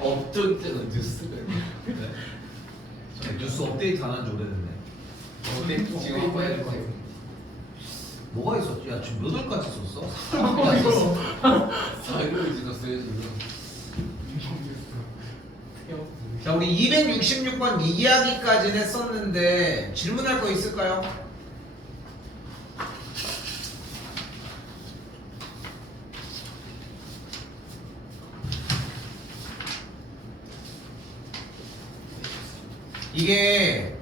업적자는 뉴스가 뉴스 업데이트 안 한 지 오래됐네. 업데이트 지금 한번 해줄 거예요. 뭐가 있었지? 야 지금 몇 월까지 썼어? 4개월 지났어요 지금. 자 우리 266번 이야기까지는 했었는데 질문할 거 있을까요? 이게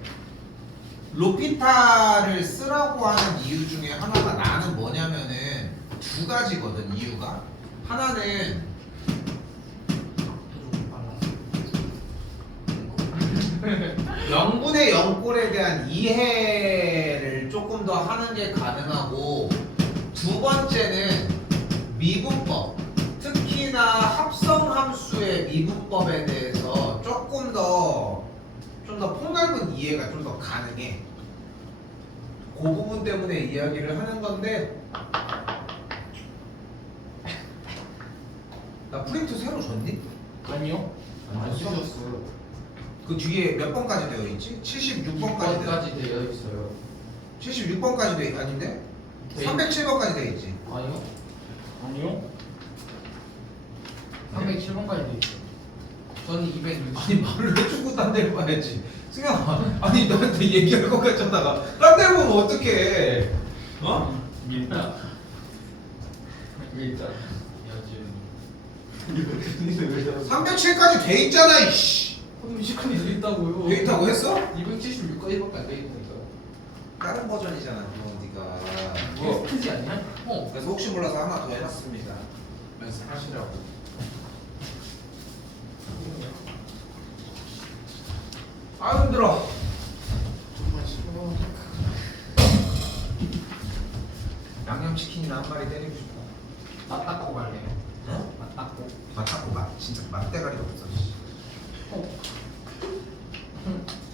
로피타를 쓰라고 하는 이유 중에 하나가 나는 뭐냐면은 두 가지거든. 이유가 하나는 0분의 0꼴에 대한 이해를 조금 더 하는 게 가능하고, 두 번째는 미분법, 특히나 합성함수의 미분법에 대해서 조금 더 좀 더 폭넓은 이해가 좀 더 가능해. 그 부분 때문에 이야기를 하는 건데, 나 프린트 새로 줬니? 아니요. 안 쓰셨어요. 그 뒤에 몇 번까지 되어 있지? 76번까지 되어 6번까지 되어 있어요. 76번까지 되어 아닌데? 돼 307번까지 되어 있지. 아니요. 아니요. 307번까지 돼 있어요. 저는 260. 아니 말을 해주고 딴 데를 봐야지. 승현아, 아니 너한테 얘기할 것 같잖아. 딴 데를 보면 어떡해? 어? 밀다. 밀다. 야지. 307까지 돼 있잖아. 이씨. 그럼 시간이 돼 있다고요. 돼 있다고 했어? 276까지밖에 안 돼 있다니까. 다른 버전이잖아. 네가. 뭐 크지 않냐? 그래서 혹시 몰라서 하나 더 해놨습니다. 말씀하시라고. 아 힘들어. 양념치킨이나 한 마리 때리고 싶어. 맛 닦고 갈래요. 어? 맛 닦고. 맛하고 맛 진짜 맛대가리가 없어. 씨.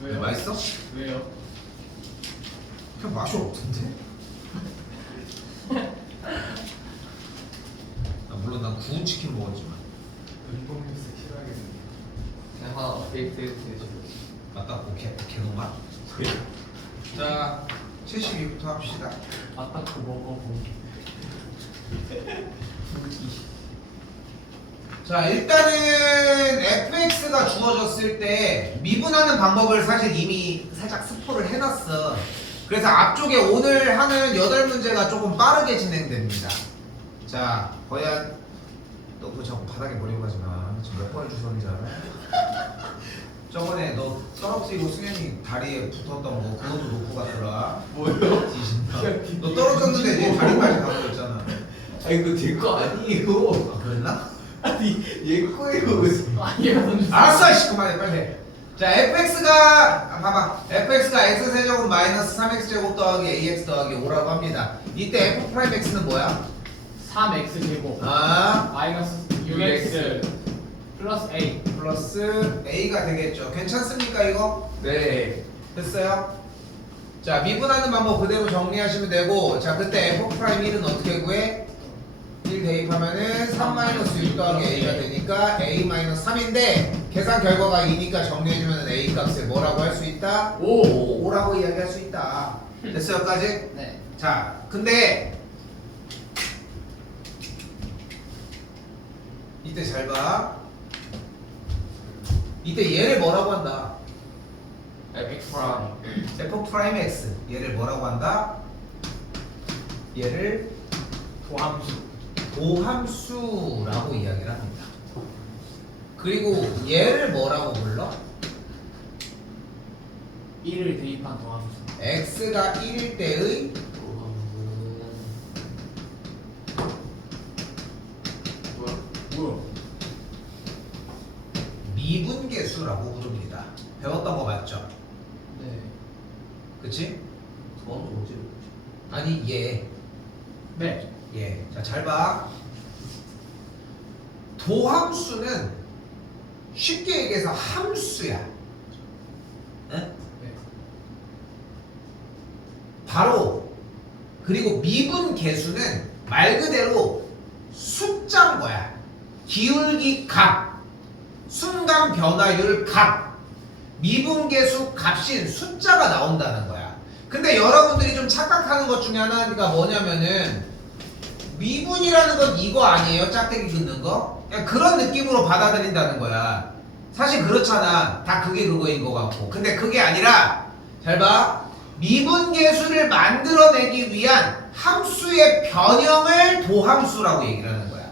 왜요? 맛있어? 왜요? 그냥 맛이 없던데? 물론 난 구운 치킨 먹었지만 은봉 뉴스 싫어하겠네. 그냥 하나 업데이트 해주세요. 맛다고 개놈아. 자 72부터 합시다. 맛 닦고 먹어보기. 자 일단은 fx가 주어졌을 때 미분하는 방법을 사실 이미 살짝 스포를 해놨어. 그래서 앞쪽에 오늘 하는 8문제가 조금 빠르게 진행됩니다. 자 거야 너 그거 자꾸 바닥에 버리고 가지마. 지금 몇 번을 주웠는지 알아? 저번에 너 떨어뜨리고 승현이 다리에 붙었던 거 그것도 놓고 갔더라. 뭐요? 뒤진다. 너 떨어졌는데 네 다리까지 가고 있잖아. 아니 이거 제 거 아니에요. 아 그랬나? 아니 얘 거예요. 아니야 던졌어. 알았어 씨 그만해 빨리 해. 자 fx가 봐봐 fx가 x세제곱 마이너스 3x제곱 더하기 ax 더하기 5라고 합니다. 이때 f 프라임 x는 뭐야? 3x 제곱 마이너스 6x 플러스 a. 플러스 a가 되겠죠. 괜찮습니까 이거? 네. 됐어요? 자 미분하는 방법 그대로 정리하시면 되고, 자 그때 f 프라임 1은 어떻게 구해? 1 대입하면은 3 마이너스 6 더하기 a가 되니까 a 마이너스 3인데 계산 결과가 2니까 정리해주면 a 값을 뭐라고 할 수 있다? 5라고 이야기할 수 있다. 됐어요 여기까지? 네. 자 근데 이때 잘 봐. 이때 얘를 뭐라고 한다? x 프라임. f 프라임 x 얘를 뭐라고 한다? 얘를 도함수. 도함수라고 이야기를 합니다. 그리고 얘를 뭐라고 불러? 1을 대입한 도함수. x가 1일 때의 뭐야? 미분계수라고 부릅니다. 배웠던 거 맞죠? 네. 그치? 저는 뭐지? 아니 얘. 네. 예. 자, 잘 봐. 도함수는 쉽게 얘기해서 함수야. 응? 네. 바로. 그리고 미분계수는 말 그대로 숫자인 거야. 기울기 값. 순간 변화율 값, 미분계수 값인 숫자가 나온다는 거야. 근데 여러분들이 좀 착각하는 것 중에 하나가 뭐냐면은 미분이라는 건 이거 아니에요? 짝대기 긋는 거? 그냥 그런 느낌으로 받아들인다는 거야. 사실 그렇잖아. 다 그게 그거인 것 같고. 근데 그게 아니라 잘 봐. 미분계수를 만들어내기 위한 함수의 변형을 도함수라고 얘기를 하는 거야.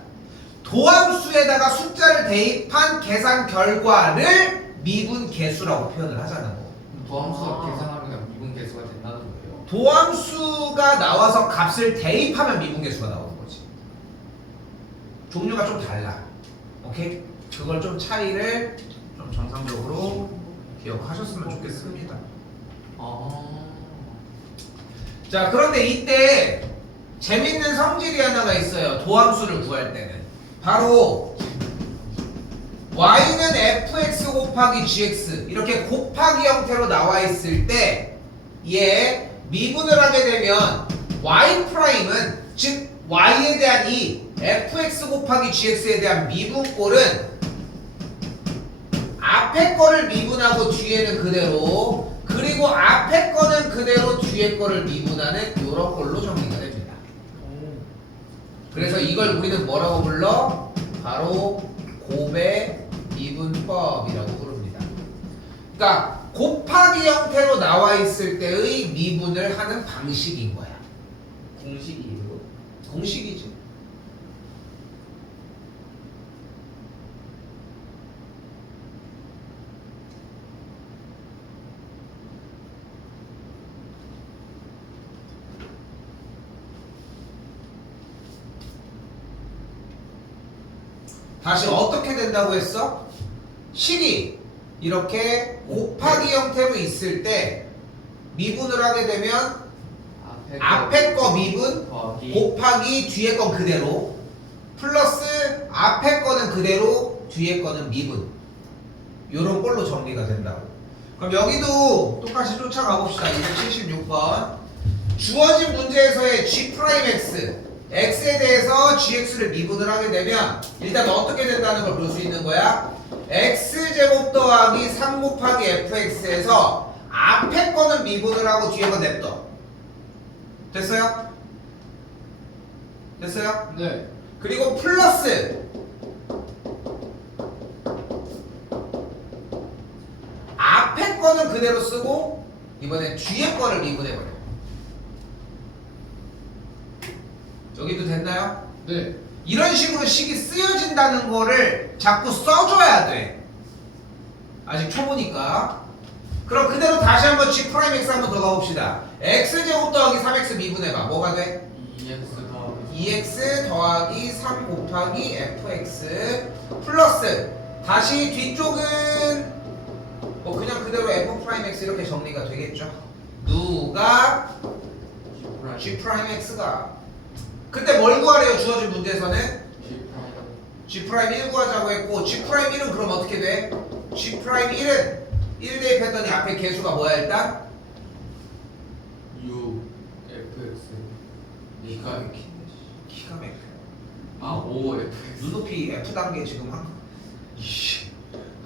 도함수에다가 숫자를 대입한 계산 결과를 미분계수라고 표현을 하자는 거. 도함수가 계산하면 미분계수가 된다는 거예요. 도함수가 나와서 값을 대입하면 미분계수가 나오는 거지. 종류가 좀 달라. 오케이? 그걸 좀 차이를 좀 정상적으로 기억하셨으면 좋겠습니다. 자, 그런데 이때 재밌는 성질이 하나가 있어요. 도함수를 구할 때는. 바로 y는 fx 곱하기 gx 이렇게 곱하기 형태로 나와 있을 때 얘 미분을 하게 되면 y''은 즉 y에 대한 이 fx 곱하기 gx에 대한 미분꼴은 앞에 거를 미분하고 뒤에는 그대로, 그리고 앞에 거는 그대로 뒤에 거를 미분하는 이런 꼴로 정리가 됩니다. 그래서 이걸 우리는 뭐라고 불러? 바로 곱의 미분법이라고 부릅니다. 그러니까 곱하기 형태로 나와 있을 때의 미분을 하는 방식인 거야. 공식이에요. 공식이지. 다시 어떻게 된다고 했어? 식이 이렇게 곱하기 형태로 있을 때 미분을 하게 되면 앞에 거 미분 곱하기 뒤에 건 그대로 플러스 앞에 거는 그대로 뒤에 거는 미분, 요런 꼴로 정리가 된다고. 그럼 여기도 똑같이 쫓아가 봅시다. 276번 주어진 문제에서의 g'x x에 대해서 gx를 미분을 하게 되면 일단 어떻게 된다는 걸 볼 수 있는 거야. x제곱 더하기 3 곱하기 fx에서 앞에 거는 미분을 하고 뒤에 건 냅둬. 됐어요? 됐어요? 네. 그리고 플러스 앞에 거는 그대로 쓰고 이번에 뒤에 거를 미분해버려. 여기도 됐나요? 네. 이런 식으로 식이 쓰여진다는 거를 자꾸 써줘야 돼. 아직 초보니까. 그럼 그대로 다시 한번 g'x 한번 더 가봅시다. x제곱 더하기 3x 미분해봐. 뭐가 돼? 2x 더하기 3 곱하기 fx 플러스 다시 뒤쪽은 뭐 그냥 그대로 f'x 이렇게 정리가 되겠죠. 누가 g'x가 그때 뭘 구하래요? 주어진 문제에서는 G'1 구하자고 했고 G'1은 그럼 어떻게 돼? G'1은 1 대입했더니 앞에 개수가 뭐야 일단? U FX 기가 막히네. 기가 막혀. 5 FX 눈높이 F 단계 지금 한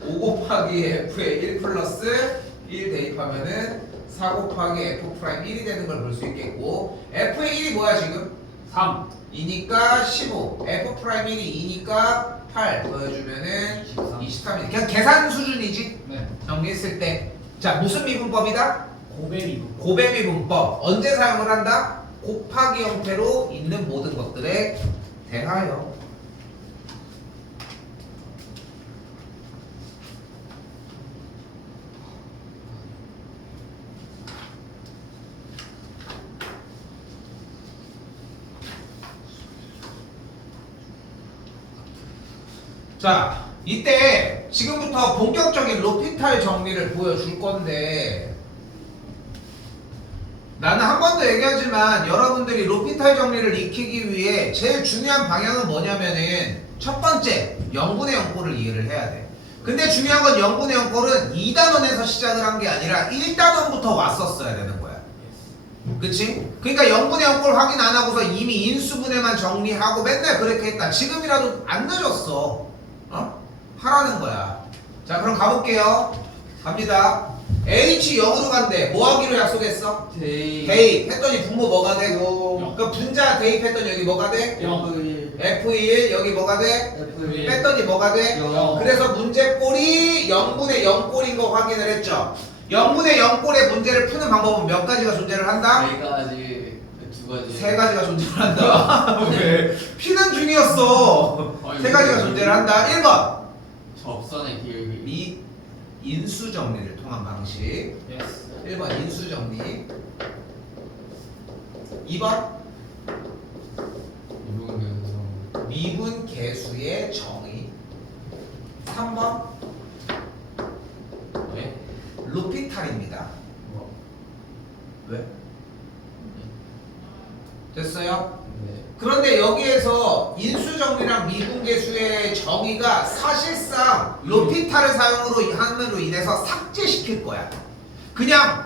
5 곱하기 F에 1 플러스 1 대입하면은 4 곱하기 F'1이 되는 걸 볼 수 있겠고 F의 1이 뭐야 지금? 3 2니까 15 F'1이 2니까 8 더해주면은 23. 23이지. 그냥 계산 수준이지. 네. 정리했을 때. 자, 무슨 미분법이다? 고배 미분. 고배 미분법. 언제 사용을 한다? 곱하기 형태로 있는 모든 것들에 대하여. 자, 이때 지금부터 본격적인 로피탈 정리를 보여줄 건데 나는 한 번 더 얘기하지만 여러분들이 로피탈 정리를 익히기 위해 제일 중요한 방향은 뭐냐면은 첫 번째 0분의 0꼴을 이해를 해야 돼. 근데 중요한 건 0분의 0꼴은 2단원에서 시작을 한 게 아니라 1단원부터 왔었어야 되는 거야. 그치? 그러니까 0분의 0꼴 확인 안 하고서 이미 인수분해만 정리하고 맨날 그렇게 했다. 지금이라도 안 늦었어. 어? 하라는 거야. 자 그럼 가볼게요. 갑니다. H 0으로 간대. 뭐 하기로 약속했어? 대입 했더니 분모 뭐가 돼? 그 분자 대입했더니 여기 뭐가 돼? F1 여기 뭐가 돼? 뺐더니 뭐가 돼? 0. 그래서 문제 꼴이 0분의 0꼴인 거 확인을 했죠. 0분의 0꼴의 문제를 푸는 방법은 몇 가지가 존재를 한다? 네 가지, 두 가지. 세 가지가 존재를 한다. 왜? 피는 중이었어. 세 가지가 존재를 한다. 1번 접선의 기울기. 인수 정리를 통한 방식. 예스. 1번 인수 정리. 2번 이분께서 미분 계수의 정의. 3번 네? 루피탈입니다. 뭐? 왜? 됐어요? 네. 그런데 여기에서 인수정리랑 미분계수의 정의가 사실상 로피탈을 사용으로 함으로 인해서 삭제시킬 거야. 그냥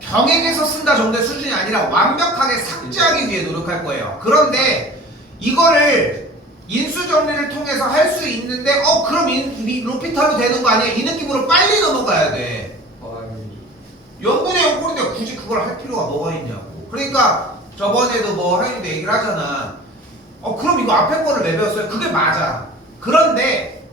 병행해서 쓴다 정도의 수준이 아니라 완벽하게 삭제하기 위해 노력할 거예요. 그런데 이거를 인수정리를 통해서 할 수 있는데 그럼 로피탈로 되는 거 아니야? 이 느낌으로 빨리 넘어가야 돼. 0분의 0꼴인데 굳이 그걸 할 필요가 뭐가 있냐고. 그러니까 저번에도 뭐 하인이도 얘기를 하잖아. 그럼 이거 앞에 거를 왜 배웠어요? 그게 맞아. 그런데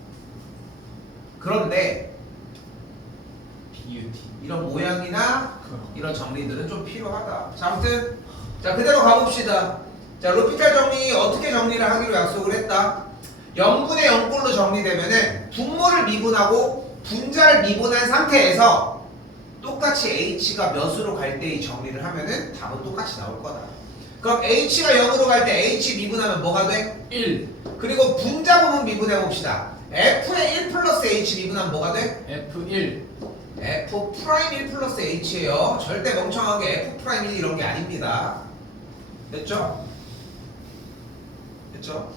BUT. 이런 모양이나 이런 정리들은 좀 필요하다. 자, 아무튼 자 그대로 가봅시다. 자 로피탈 정리 어떻게 정리를 하기로 약속을 했다. 0분의 0꼴로 정리되면은 분모를 미분하고 분자를 미분한 상태에서 똑같이 h가 몇으로 갈 때 이 정리를 하면은 답은 똑같이 나올 거다. 그럼 h가 0으로 갈 때 h 미분하면 뭐가 돼? 1. 그리고 분자 부분 미분해 봅시다. f의 1 플러스 h 미분하면 뭐가 돼? F1. f 프라임 1 플러스 h예요. 절대 멍청하게 f 프라임 1 이런 게 아닙니다. 됐죠? 됐죠?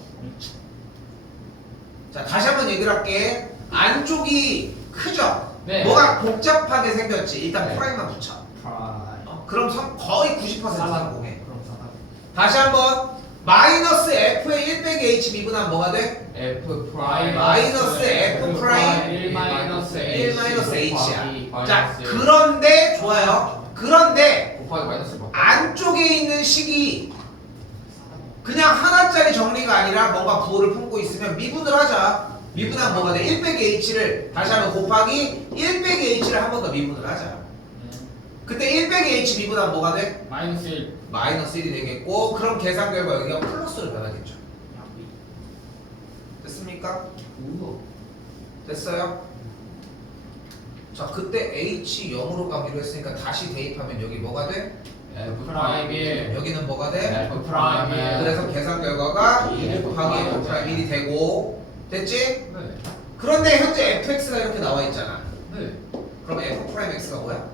자 다시 한번 얘기를 할게. 안쪽이 크죠? 네. 뭐가 복잡하게 생겼지. 일단 네. 프라임만 붙여. 프라임. 그럼 거의 90% 성공해. 그럼 사다. 다시 한번 마이너스 f의 1 빼기 h 미분하면 뭐가 돼? F 프라임 마이너스 F 프라임 1 마이너스 1 마이너스 h야. 곱하기 자 마이너스 그런데 좋아요. 그런데 곱하기 마이너스 안쪽에 있는 식이 그냥 하나짜리 정리가 아니라 뭔가 부호를 품고 있으면 미분을 하자. 미분하면 뭐가 돼? 1 빼기 h를 다시 한번 곱하기 1 빼기 h를 한 번 더 미분을 하자. 그때 1 빼기 h 미분하면 뭐가 돼? 마이너스 1. 마이너스 1이 되겠고 그럼 계산 결과 여기가 플러스로 변하겠죠. 됐습니까? 됐어요? 자 그때 h 0으로 가기로 했으니까 다시 대입하면 여기 뭐가 돼? F 프라임 1. 여기는 뭐가 돼? F 프라임 1. 그래서 계산 결과가 1 1 곱하기 곱하기 f 프라임 1이 되고 됐지? 네. 그런데 현재 fx가 이렇게 나와 있잖아. 네. 그럼 f 프라임 x가 뭐야?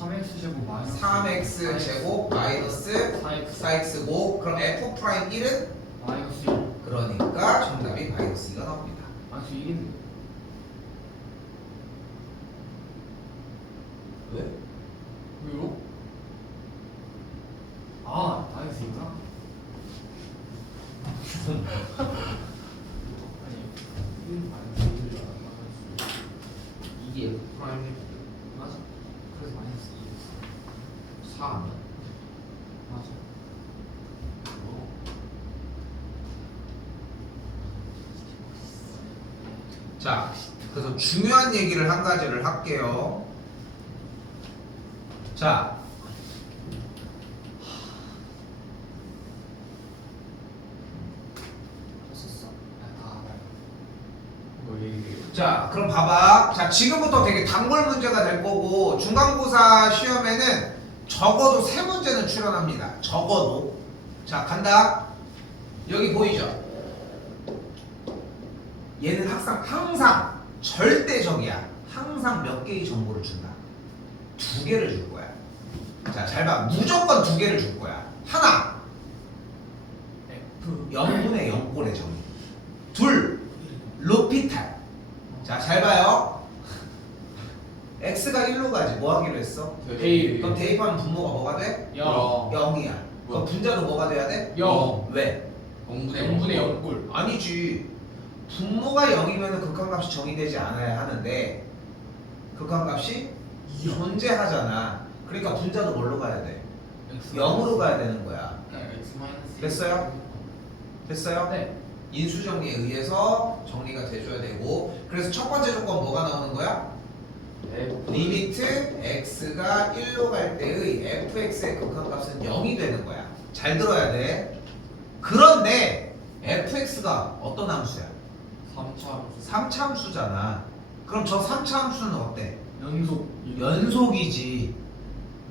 3x 제곱 마이너스 3x 제곱 마이너스 4x 4x고 그럼 f 프라임 1은 마이너스 1. 그러니까 정답이 마이너스 2가 나옵니다. 마이너스 1인데. 왜? 왜요? 아, 마이너스 2구나. 아니, 1 마이너스 1을 알았나? 이게 f 프라임 1 맞아? 그래서 마이너스 2였어. 4 하면 맞아. 자, 그래서 중요한 얘기를 한 가지를 할게요. 자, 자, 그럼 봐봐. 자, 지금부터 되게 단골 문제가 될 거고 중간고사 시험에는 적어도 3문제는 출연합니다. 적어도. 자, 간다. 여기 보이죠? 얘는 항상 절대적이야. 항상 몇 개의 정보를 준다. 2개를 줄 거야. 자, 잘 봐. 무조건 2개를 줄 거야. 하나, F 0분의 0꼴의 정의. 둘, 로피탈. 자, 잘 봐요. x가 1로 가지. 뭐 하기로 했어? 대입. 그럼 대입하면 분모가 뭐가 돼? 0. 0이야. 그럼 분자도 뭐가 돼야 돼? 0. 왜? 0분의 0꼴. 아니지. 분모가 0이면 극한값이 정의되지 않아야 하는데 극한값이 존재하잖아. 그러니까 분자도 뭘로 가야 돼? 0으로 가야 되는 거야. x 마이너스 됐어요? 됐어요? 네. 인수 정리에 의해서 정리가 돼줘야 되고, 그래서 첫 번째 조건 뭐가 나오는 거야? 리미트 x가 1로 갈 때의 fx의 극한값은 0이 되는 거야. 잘 들어야 돼. 그런데 fx가 어떤 함수야? 3차 3차 함수잖아. 그럼 저 3차 함수는 어때? 연속 연속이지.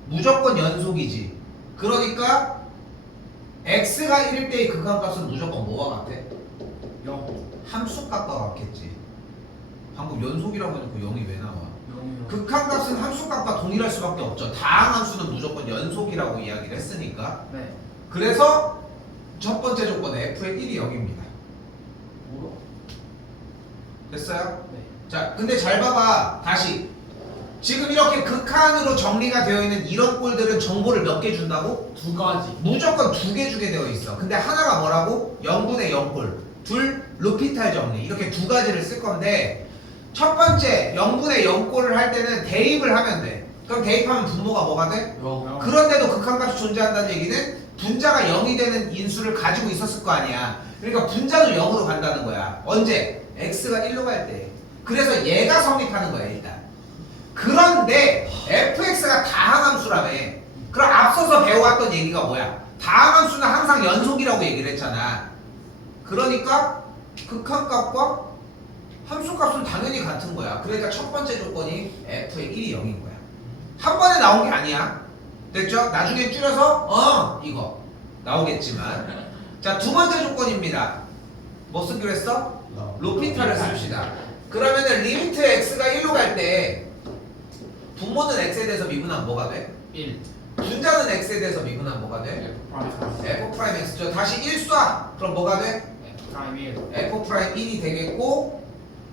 무조건 연속이지. 그러니까 x가 1일 때의 극한값은 무조건 뭐와 같아? 0 함수값과 같겠지. 방금 연속이라고 해놓고 0이 왜 나와? 0 극한값은 함수값과 동일할 수밖에 없죠. 다항함수는 무조건 연속이라고 이야기를 했으니까. 네. 그래서 첫 번째 조건 f의 1이 0입니다. 뭐로? 됐어요? 네. 자, 근데 잘 봐봐. 다시. 지금 이렇게 극한으로 정리가 되어 있는 이런 꼴들은 정보를 몇 개 준다고? 2가지 무조건 2개 주게 되어 있어. 근데 하나가 뭐라고? 0분의 0꼴. 둘, 루피탈 정리. 이렇게 2가지를 쓸 건데, 첫 번째 0분의 0꼴을 할 때는 대입을 하면 돼. 그럼 대입하면 분모가 뭐가 돼? 0 그런데도 극한값이 존재한다는 얘기는 분자가 0이 되는 인수를 가지고 있었을 거 아니야. 그러니까 분자도 0으로 간다는 거야. 언제? x가 1로 갈 때. 그래서 얘가 성립하는 거야 일단. 그런데 fx가 다항함수라며. 그럼 앞서서 배워왔던 얘기가 뭐야? 다항함수는 항상 연속이라고 얘기를 했잖아. 그러니까 극한값과 함수값은 당연히 같은 거야. 그러니까 첫 번째 조건이 f의 1이 0인 거야. 한 번에 나온 게 아니야. 됐죠? 나중에 줄여서 이거 나오겠지만. 자, 두 번째 조건입니다. 뭐 쓰기로 했어? 로피탈을 씁시다. 그러면은 리미트 x가 1로 갈 때 분모는 x에 대해서 미분하면 뭐가 돼? 1 분자는 x에 대해서 미분하면 뭐가 돼? f 프라임 x죠. 다시 1 쏴. 그럼 뭐가 돼? F 프라임 1 f 프라임 1이 되겠고,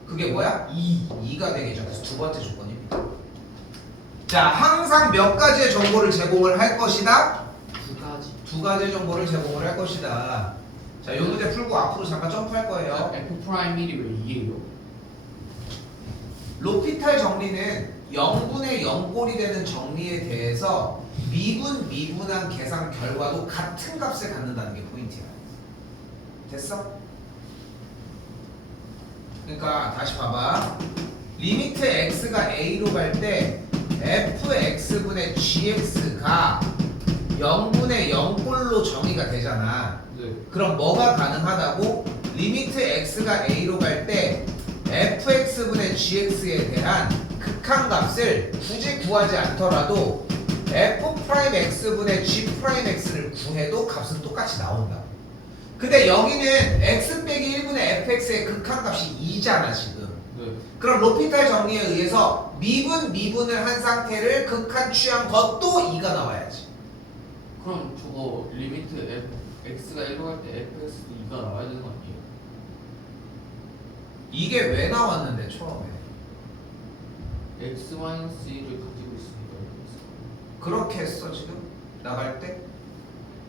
그게 뭐야? 2가 되겠죠. 그래서 두 번째 조건입니다. 자, 항상 몇 가지의 정보를 제공을 할 것이다? 2가지 두 가지의 정보를 제공을 할 것이다. 자, 이 문제 풀고 앞으로 잠깐 점프할 거예요. F 프라임 1이 왜 2예요? 로피탈 정리는 0분의 0꼴이 되는 정리에 대해서 미분한 계산 결과도 같은 값을 갖는다는 게 포인트야. 됐어? 그러니까 다시 봐봐. 리미트 x가 a로 갈 때 fx분의 gx가 0분의 0꼴로 정의가 되잖아. 네. 그럼 뭐가 가능하다고? 리미트 x가 a로 갈 때 fx분의 gx에 대한 극한값을 굳이 구하지 않더라도 f'x분의 g'x를 구해도 값은 똑같이 나온다. 근데 여기는 x 빼기 1분의 fx의 극한값이 2잖아 지금. 네. 그럼 로피탈 정리에 의해서 미분을 한 상태를 극한 취한 것도 2가 나와야지. 그럼 저거 리미트 x가 1로 갈 때 fx도 2가 나와야 되는 거 아니에요? 이게 왜 나왔는데 처음에? x 마이너스 1을 가지고 있으니까 그렇게 했어 지금? 나갈 때?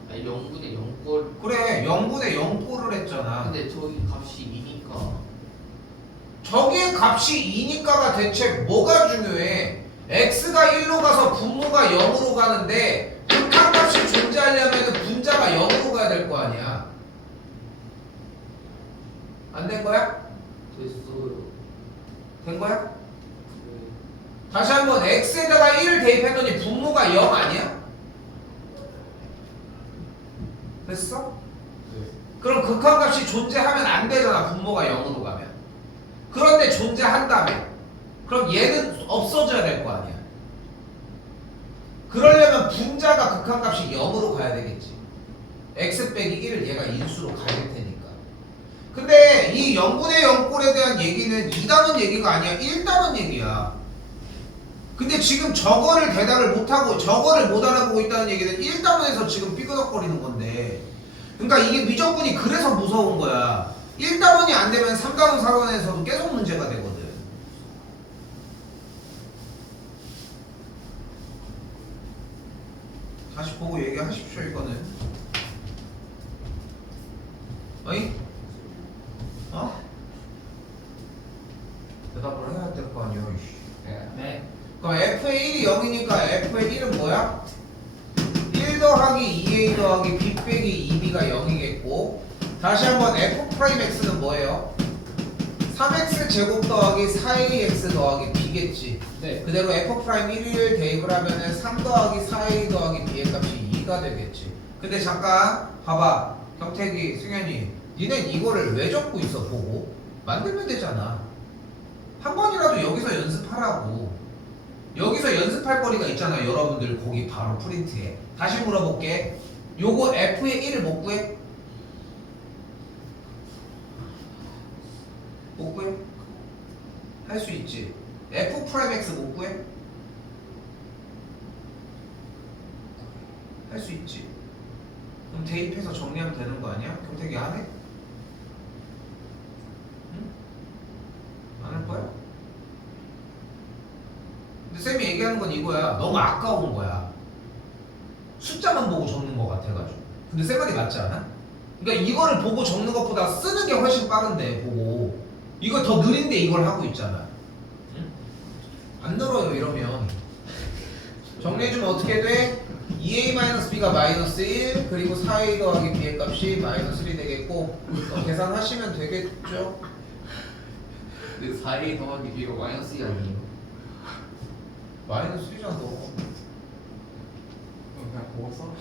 아니 0분의 0꼴 그래 0분의 0꼴을 했잖아. 근데 저기 값이 2니까 저기의 값이 2니까가 대체 뭐가 중요해? x가 1로 가서 분모가 0으로 가는데 극한값이 존재하려면 분자가 0으로 가야 될 거 아니야. 안 된 거야? 됐어요. 된 거야? 네. 다시 한번 x에다가 1을 대입했더니 분모가 0 아니야? 됐어? 네. 그럼 극한값이 존재하면 안 되잖아. 분모가 0으로 가면. 그런데 존재한다며. 그럼 얘는 없어져야 될 거 아니야. 그러려면 분자가 극한값이 0으로 가야 되겠지. x 빼기 1을 얘가 인수로 가야 될 테니까. 근데 이 0분의 0꼴에 대한 얘기는 2단원 얘기가 아니야. 1단원 얘기야. 근데 지금 저거를 대답을 못하고 저거를 못 알아보고 있다는 얘기는 1단원에서 지금 삐그덕거리는 건데, 그러니까 이게 미적분이 그래서 무서운 거야. 1단원이 안 되면 3단원, 4단원에서도 계속 문제가 되거든. 다시 보고 얘기하십시오 이거는. 어이? 어? 대답을 해야 될 거 아니야. 이씨. 네. 그럼 f의 1이 0이니까 f의 1은 뭐야? 1 더하기 2a 더하기 b 빼기 2b가 0이겠고 다시 한번 f'x는 뭐예요? 3x 제곱 더하기 4ax 더하기 b겠지. 네. 그대로 f'1을 대입을 하면은 3 더하기 4a 더하기 b의 값이 2가 되겠지. 근데 잠깐 봐봐. 경택이, 승현이 니넨 이거를 왜 적고 있어 보고? 만들면 되잖아. 한 번이라도 여기서 연습하라고. 여기서 연습할 거리가 있잖아. 여러분들 거기 바로 프린트해. 다시 물어볼게. 요거 f의 1을 못 구해? 못 구해? 할 수 있지. f'x 못 구해? 할 수 있지. 그럼 대입해서 정리하면 되는 거 아니야? 경택이 안 해? 응? 안 할 거야? 근데 쌤이 얘기하는 건 이거야. 너무 아까운 거야. 숫자만 보고 적는 거 같아가지고. 근데 쌤 말이 맞지 않아? 그러니까 이거를 보고 적는 것보다 쓰는 게 훨씬 빠른데 보고 이거 더 느린데 이걸 하고 있잖아. 응? 안 늘어요 이러면. 정리해주면 어떻게 돼? 2a-b가 마이너스 1 그리고 4a 더하기 b의 값이 마이너스 1이 되겠고 계산하시면 되겠죠? 근데 4a 더하기 b가 마이너스 2 아니에요? 마이너스 1이잖아 너. 그럼 그냥 보고 써?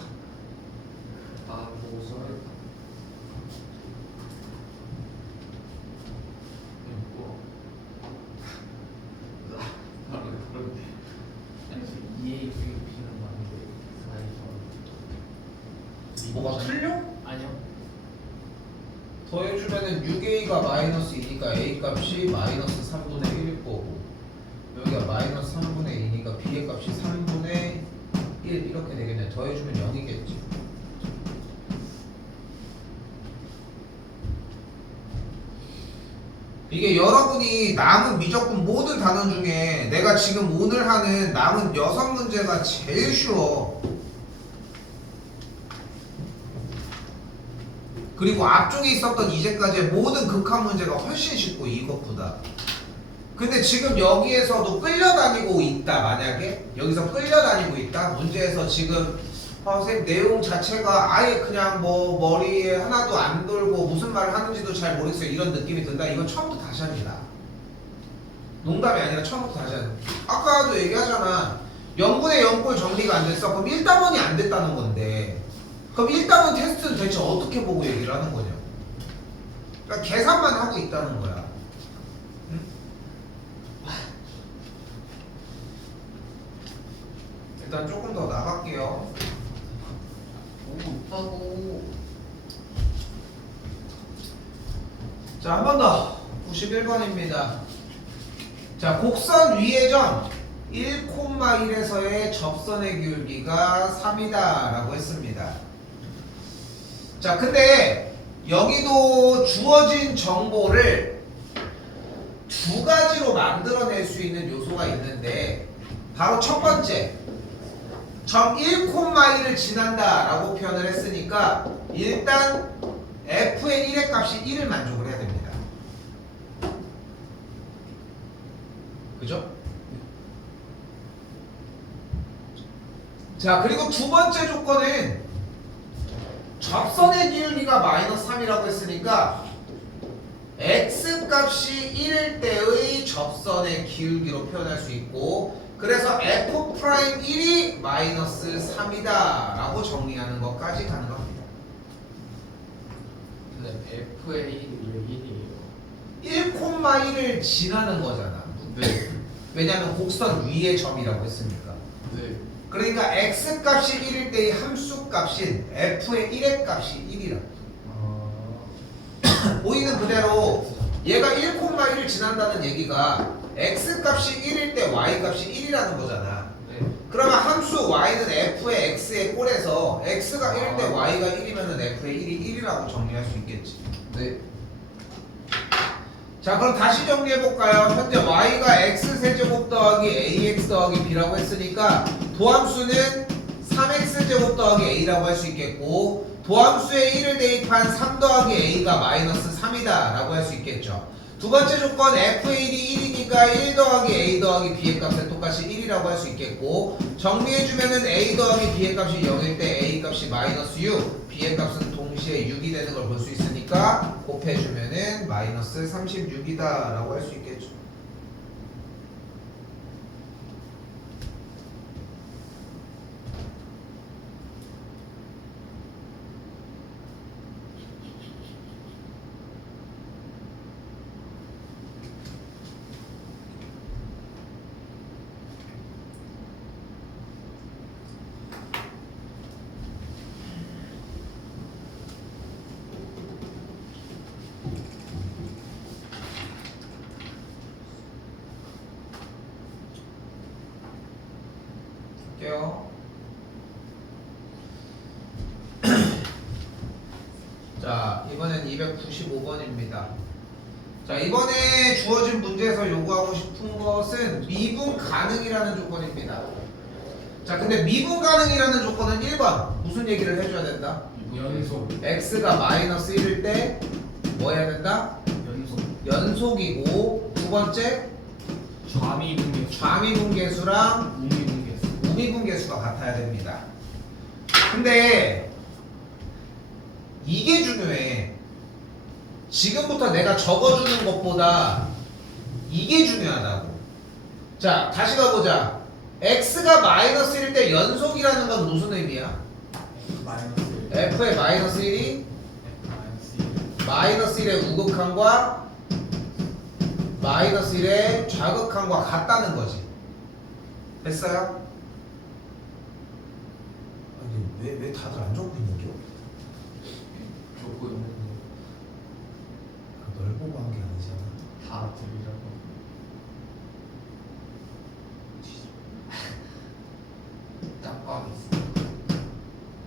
아 보고 써야겠다. 뭐 다른데. 아니 2a b는 맞는데 4a 더하기 뭐가 틀려? 아니요. 더해주면은 6a가 마이너스 2니까 a 값이 마이너스 3분의 1일 거고 여기가 마이너스 3분의 2니까 b의 값이 3분의 1 이렇게 되겠네. 더해주면 0이겠지. 이게 여러분이 남은 미적분 모든 단원 중에 내가 지금 오늘 하는 남은 6문제가 제일 쉬워. 그리고 앞쪽에 있었던 이제까지의 모든 극한 문제가 훨씬 쉽고 이것보다. 근데 지금 여기에서도 끌려다니고 있다. 만약에 여기서 끌려다니고 있다. 문제에서 지금 선생님 내용 자체가 아예 그냥 뭐 머리에 하나도 안 돌고 무슨 말을 하는지도 잘 모르겠어요. 이런 느낌이 든다. 이건 처음부터 다시 합니다. 농담이 아니라 처음부터 다시 하는. 아까도 얘기하잖아. 0분의 0꼴 정리가 안 됐어. 그럼 1단원이 안 됐다는 건데 그럼 1단원 테스트는 대체 어떻게 보고 얘기를 하는 거냐. 그러니까 계산만 하고 있다는 거야. 응? 일단 조금 더 나갈게요. 보고 있다고. 자, 한 번 더. 91번입니다. 자, 곡선 위의 점 1,1에서의 접선의 기울기가 3이다 라고 했습니다. 자, 근데 여기도 주어진 정보를 두 가지로 만들어낼 수 있는 요소가 있는데 바로 첫 번째 점 1,1을 지난다 라고 표현을 했으니까 일단 f의 1의 값이 1을 만족을 해야 됩니다. 그죠? 자, 그리고 두 번째 조건은 접선의 기울기가 마이너스 3이라고 했으니까 x 값이 1일 때의 접선의 기울기로 표현할 수 있고 그래서 f'1이 마이너스 3이다 라고 정리하는 것까지 가능합니다. 근데 f의 1이 왜 1이에요? 1,1을 지나는 거잖아. 네. 왜냐하면 곡선 위의 점이라고 했으니까. 네. 그러니까 x 값이 1일 때의 함수 값인 f의 1의 값이 1이라. 보이는 그대로 얘가 1,1을 지난다는 얘기가 x 값이 1일 때 y 값이 1이라는 거잖아. 네. 그러면 함수 y는 f의 x의 꼴에서 x가 1일 때 y가 1이면 f의 1이 1이라고 정리할 수 있겠지. 네. 자, 그럼 다시 정리해볼까요? 현재 y가 x세제곱 더하기 ax 더하기 b라고 했으니까 도함수는 3x제곱 더하기 a라고 할 수 있겠고 도함수에 1을 대입한 3 더하기 a가 마이너스 3이다 라고 할 수 있겠죠. 두 번째 조건 f의 1이 1이니까 가 1 더하기 a 더하기 b의 값은 똑같이 1이라고 할 수 있겠고 정리해주면은 a 더하기 b의 값이 0일 때 a 값이 마이너스 6 b의 값은 동시에 6이 되는 걸 볼 수 있으니까 곱해주면은 마이너스 36이다 라고 할 수 있겠죠. 할게요. 자, 이번엔 295번입니다. 자, 이번에 주어진 문제에서 요구하고 싶은 것은 미분 가능이라는 조건입니다. 자, 근데 미분 가능이라는 조건은 1번 무슨 얘기를 해줘야 된다? 연속. x가 마이너스 1일 때 뭐 해야 된다? 연속. 연속이고 두 번째 좌미분계수. 좌미분계수랑 우미분계수. 우미분계수가 같아야 됩니다. 근데 이게 중요해. 지금부터 내가 적어주는 것보다 이게 중요하다고. 자, 다시 가보자. x가 마이너스 1일 때 연속이라는 건 무슨 의미야? 마이너스 1. f의 마이너스 1이 마이너스 1. 마이너스 1의 우극함과 마이너스 1의 좌극함과 같다는 거지. 됐어요? 아니, 왜 다들 안 적고 있는 겨? 좋고 있는데 널 보고 한 게 아니잖아. 다 들리라고. 짬밥이 있어.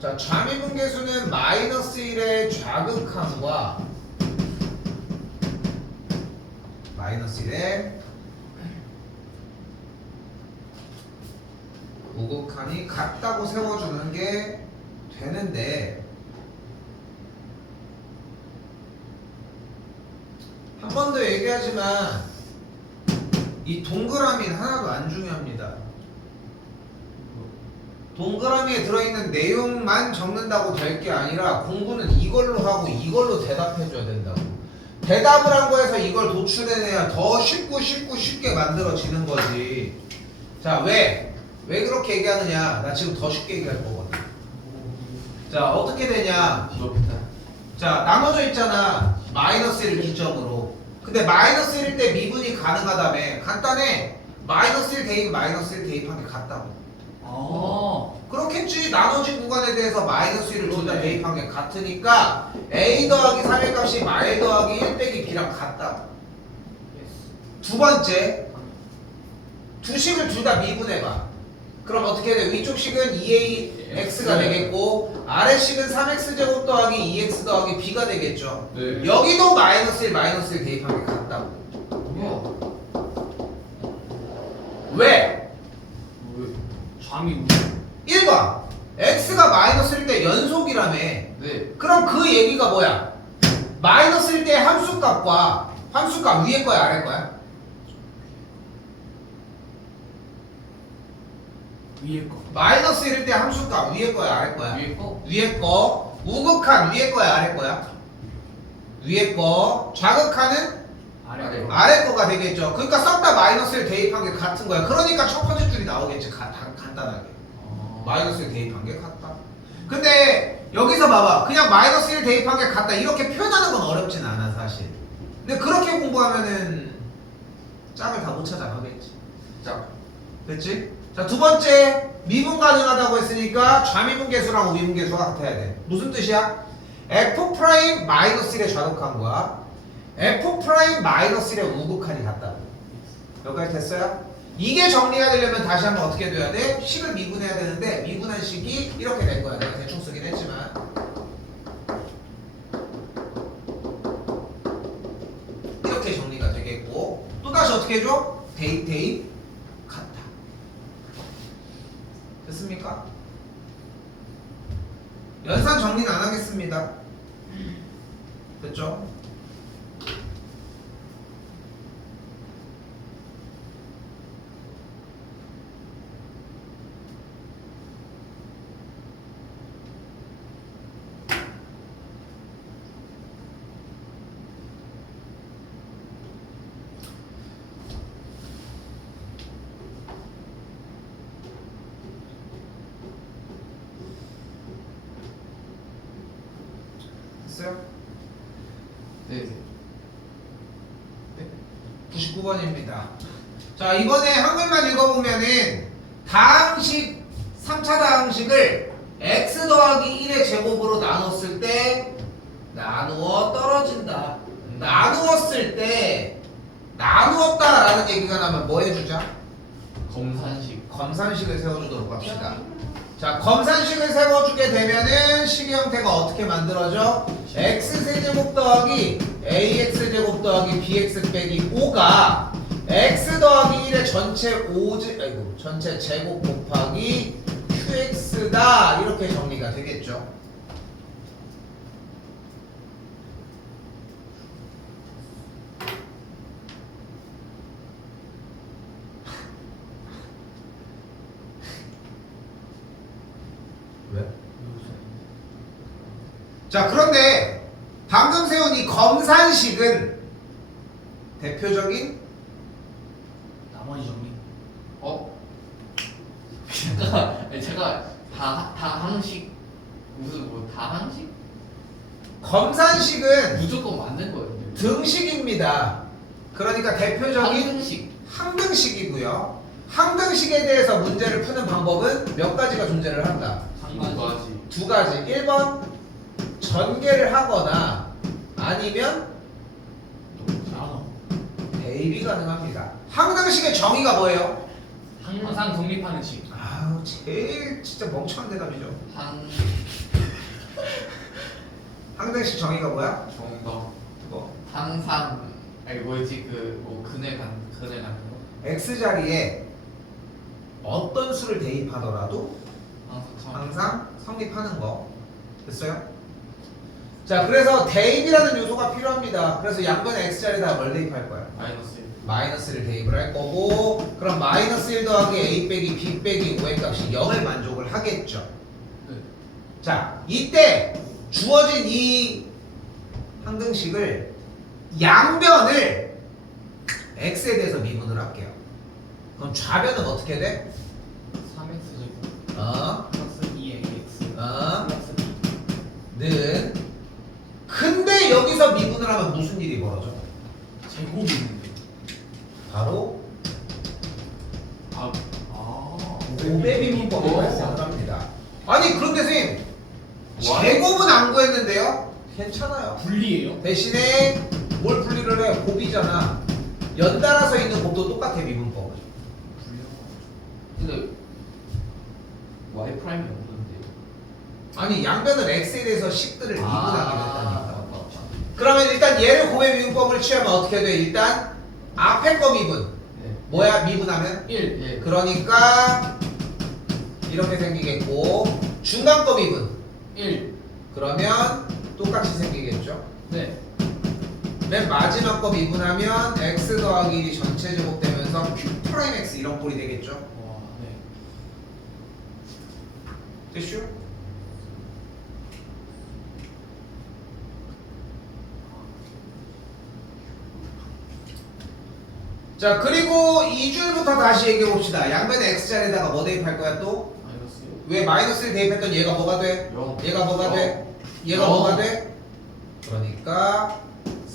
자, 좌미분계수는 마이너스 1의 좌극함과 마이너스 1의 우극함이 같다고 세워주는 게 되는데 한 번 더 얘기하지만 이 동그라미는 하나도 안 중요합니다. 동그라미에 들어있는 내용만 적는다고 될 게 아니라 공부는 이걸로 하고 이걸로 대답해줘야 된다고. 대답을 한 거에서 이걸 도출해내야 더 쉽게 만들어지는 거지. 자, 왜 그렇게 얘기하느냐? 나 지금 더 쉽게 얘기할 거거든. 자, 어떻게 되냐? 부럽다. 자, 나눠져 있잖아. 마이너스 1 기점으로. 근데 마이너스 1일 때 미분이 가능하다며. 간단해. 마이너스 1 대입 마이너스 1 대입한 게 같다고. 그렇겠지. 나눠진 구간에 대해서 마이너스 1을 둘 다 대입한 게 같으니까 a 더하기 3의 값이 말 더하기 1 빼기 b랑 같다고. 두 번째, 두 식을 둘 다 미분해봐. 그럼 어떻게 돼? 위쪽 식은 2ax가 되겠고 아래 식은 3x제곱 더하기 2x 더하기 b가 되겠죠. 네. 여기도 마이너스 1 대입한 게 같다고. 왜? 왜? 좌미 우미. 1번 x가 마이너스 1일 때 연속이라며. 네. 그럼 그 얘기가 뭐야? 마이너스 1일 때 함수값과 함수값 위에 거야 아래 거야? 위에 거. 마이너스 1일 때 함수값 위에 거야 아래 거야? 위에 거. 위에 거. 우극한 위에 거야 아래 거야? 위에 거. 좌극한은 아래 거. 아래 거가 되겠죠. 그러니까 싹 다 마이너스 1 대입한 게 같은 거야. 그러니까 첫 번째 줄이 나오겠지. 간단하게. 마이너스 1 대입한 게 같다. 근데 여기서 봐봐. 그냥 마이너스 1 대입한 게 같다. 이렇게 표현하는 건 어렵진 않아 사실. 근데 그렇게 공부하면은 짝을 다 못 찾아가겠지. 자. 됐지? 자, 두 번째 미분 가능하다고 했으니까 좌미분계수랑 우미분계수가 같아야 돼. 무슨 뜻이야? f 프라임 마이너스 1의 좌극함과 f 프라임 마이너스 1의 우극함이 같다고. 여기까지 됐어요? 이게 정리가 되려면 다시 한번 어떻게 돼야 돼? 식을 미분해야 되는데 미분한 식이 이렇게 될 거야. 내가 대충 쓰긴 했지만 이렇게 정리가 되겠고 또 다시 어떻게 해줘? 대입 같다. 됐습니까? 연산 정리는 안 하겠습니다. 됐죠? 9번입니다. 자, 이번에 한글만 읽어보면은 다항식 3차 다항식을 x 더하기 1의 제곱으로 나눴을 때 나누어 떨어진다. 나누었을 때 나누었다라는 얘기가 나면 뭐 해주자? 검산식. 검산식을 세워주도록 합시다. 자, 검산식을 세워주게 되면은 식의 형태가 어떻게 만들어져? x세제곱 더하기 ax제곱 더하기 bx 빼기 5가 x 더하기 1의 전체 제곱 곱하기 qx다 이렇게 정리가 되겠죠. 왜? 자, 그런데 방금 세운 이 검산식은 대표적인 나머지 정리. 제가 다항식 무슨 뭐 다항식? 검산식은 무조건 맞는 거예요. 등식입니다. 그러니까 대표적인 항등식. 항등식이고요. 항등식에 대해서 문제를 푸는 방법은 몇 가지가 존재를 한다. 상관까지. 두 가지. 1번 전개를 하거나 아니면 나눠. 대입이 가능합니다. 항등식의 정의가 뭐예요? 항상 독립하는 식. 아우, 제일 진짜 멍청한 대답이죠. 항등식 정의가 뭐야? 정답. 뭐? 항상 아니 뭐지 그뭐 근해 가는 거. x 자리에 어떤 수를 대입하더라도 항상 항상 성립하는 거. 됐어요? 자, 그래서 대입이라는 요소가 필요합니다. 그래서 양변에 x 자리에다 뭘 대입할 거야? 마이너스. 마이너스를 대입을 할 거고, 그럼 마이너스 1 더하기 a 빼기 b 빼기 5의 값이 0을 만족을 하겠죠. 네. 자, 이때 주어진 이 항등식을 양변을 x에 대해서 미분을 할게요. 그럼 좌변은 어떻게 돼? 3x 제곱 플러스 2ax 플러스 b. 는 근데 여기서 미분을 하면 무슨 일이 벌어져? 제곱이 있는데. 바로 아. 5배 미분법이 발생합니다. 아니, 그런데 선생님 와. 제곱은 안 구했는데요? 괜찮아요. 분리예요? 대신에 뭘 분리를 해? 곱이잖아. 연달아서 있는 곱도 똑같아, 미분법은. 근데 y 프라임이 없는데. 아니, 양변은 x에 대해서 식들을 미분하기로 했다니까. 맞다. 그러면 일단 얘를 곱의 미분법을 취하면 어떻게 돼? 일단 앞에 거 미분. 네. 뭐야, 미분하면? 1. 예. 그러니까 이렇게 생기겠고, 중간 거 미분. 1. 그러면 똑같이 생기겠죠. 네. 맨 마지막 거 미분하면 x 더하기 1이 전체 제곱 되면서 q 프라임 x 이런 꼴이 되겠죠. 와, 네. 됐슈? 자, 그리고 2줄부터 다시 얘기해 봅시다. 양변에 x 자리에다가 뭐 대입할 거야 또? 마이너스요. 왜 마이너스를 대입했던 얘가 뭐가 돼? 0. 얘가 뭐가 돼? 얘가 뭐가 돼? 그러니까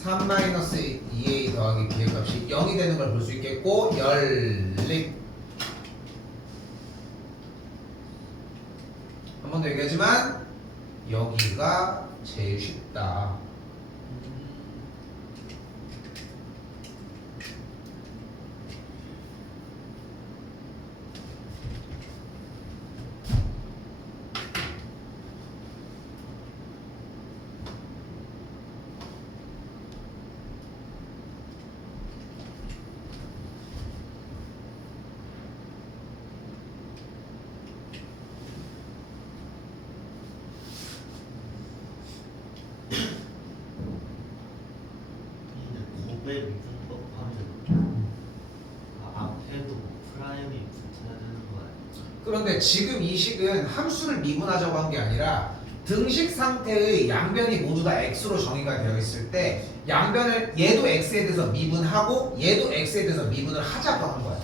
3-2a 더하기 b의 값이 0이 되는 걸 볼 수 있겠고, 연립. 한 번 더 얘기하지만 여기가 제일 쉽다. 곱의 미분법 하면 앞에도 프라임이 붙어야 되는 거 아니야? 그런데 지금 이 식은 함수를 미분하자고 한 게 아니라 등식 상태의 양변이 모두 다 x로 정의가 되어 있을 때 양변을 얘도 x에 대해서 미분하고 얘도 x에 대해서 미분을 하자고 한 거야.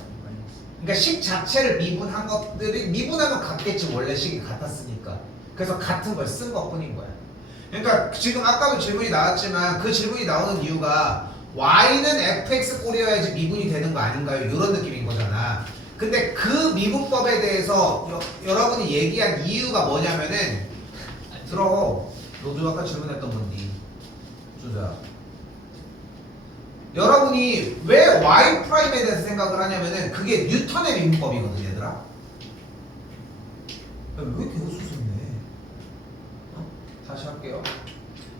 그러니까 식 자체를 미분한 것들이 미분하면 같겠지, 원래 식이 같았으니까. 그래서 같은 걸 쓴 것뿐인 거야. 그러니까 지금 아까도 질문이 나왔지만 그 질문이 나오는 이유가 y는 fx 꼴이어야지 미분이 되는 거 아닌가요? 이런 느낌인 거잖아. 근데 그 미분법에 대해서 여러분이 얘기한 이유가 뭐냐면은 들어. 너도 아까 질문했던 건데. 주자. 여러분이 왜 y 프라임에 대해서 생각을 하냐면은 그게 뉴턴의 미분법이거든, 얘들아. 야, 왜 이렇게 웃으셨네? 다시 할게요.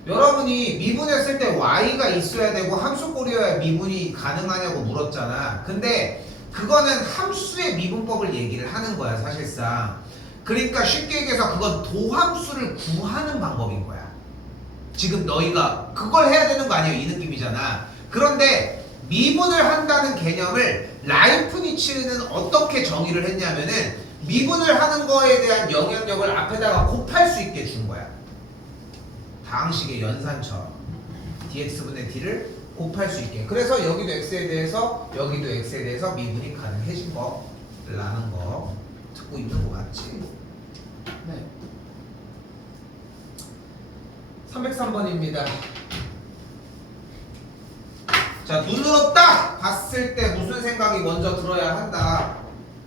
여러분이 미분했을 때 y가 있어야 되고 함수꼴이어야 미분이 가능하냐고 물었잖아. 근데 그거는 함수의 미분법을 얘기를 하는 거야, 사실상. 그러니까 쉽게 얘기해서 그건 도함수를 구하는 방법인 거야. 지금 너희가 그걸 해야 되는 거 아니에요, 이 느낌이잖아. 그런데 미분을 한다는 개념을 라이프니츠는 어떻게 정의를 했냐면은 미분을 하는 거에 대한 영향력을 앞에다가 곱할 수 있게 준 거야. 다항식의 연산처럼 dx분의 d를 곱할 수 있게. 그래서 여기도 x에 대해서 여기도 x에 대해서 미분이 가능해진 거라는 거 듣고 있는 거 맞지? 네. 303번입니다. 자, 눈으로 딱 봤을 때 무슨 생각이 먼저 들어야 한다.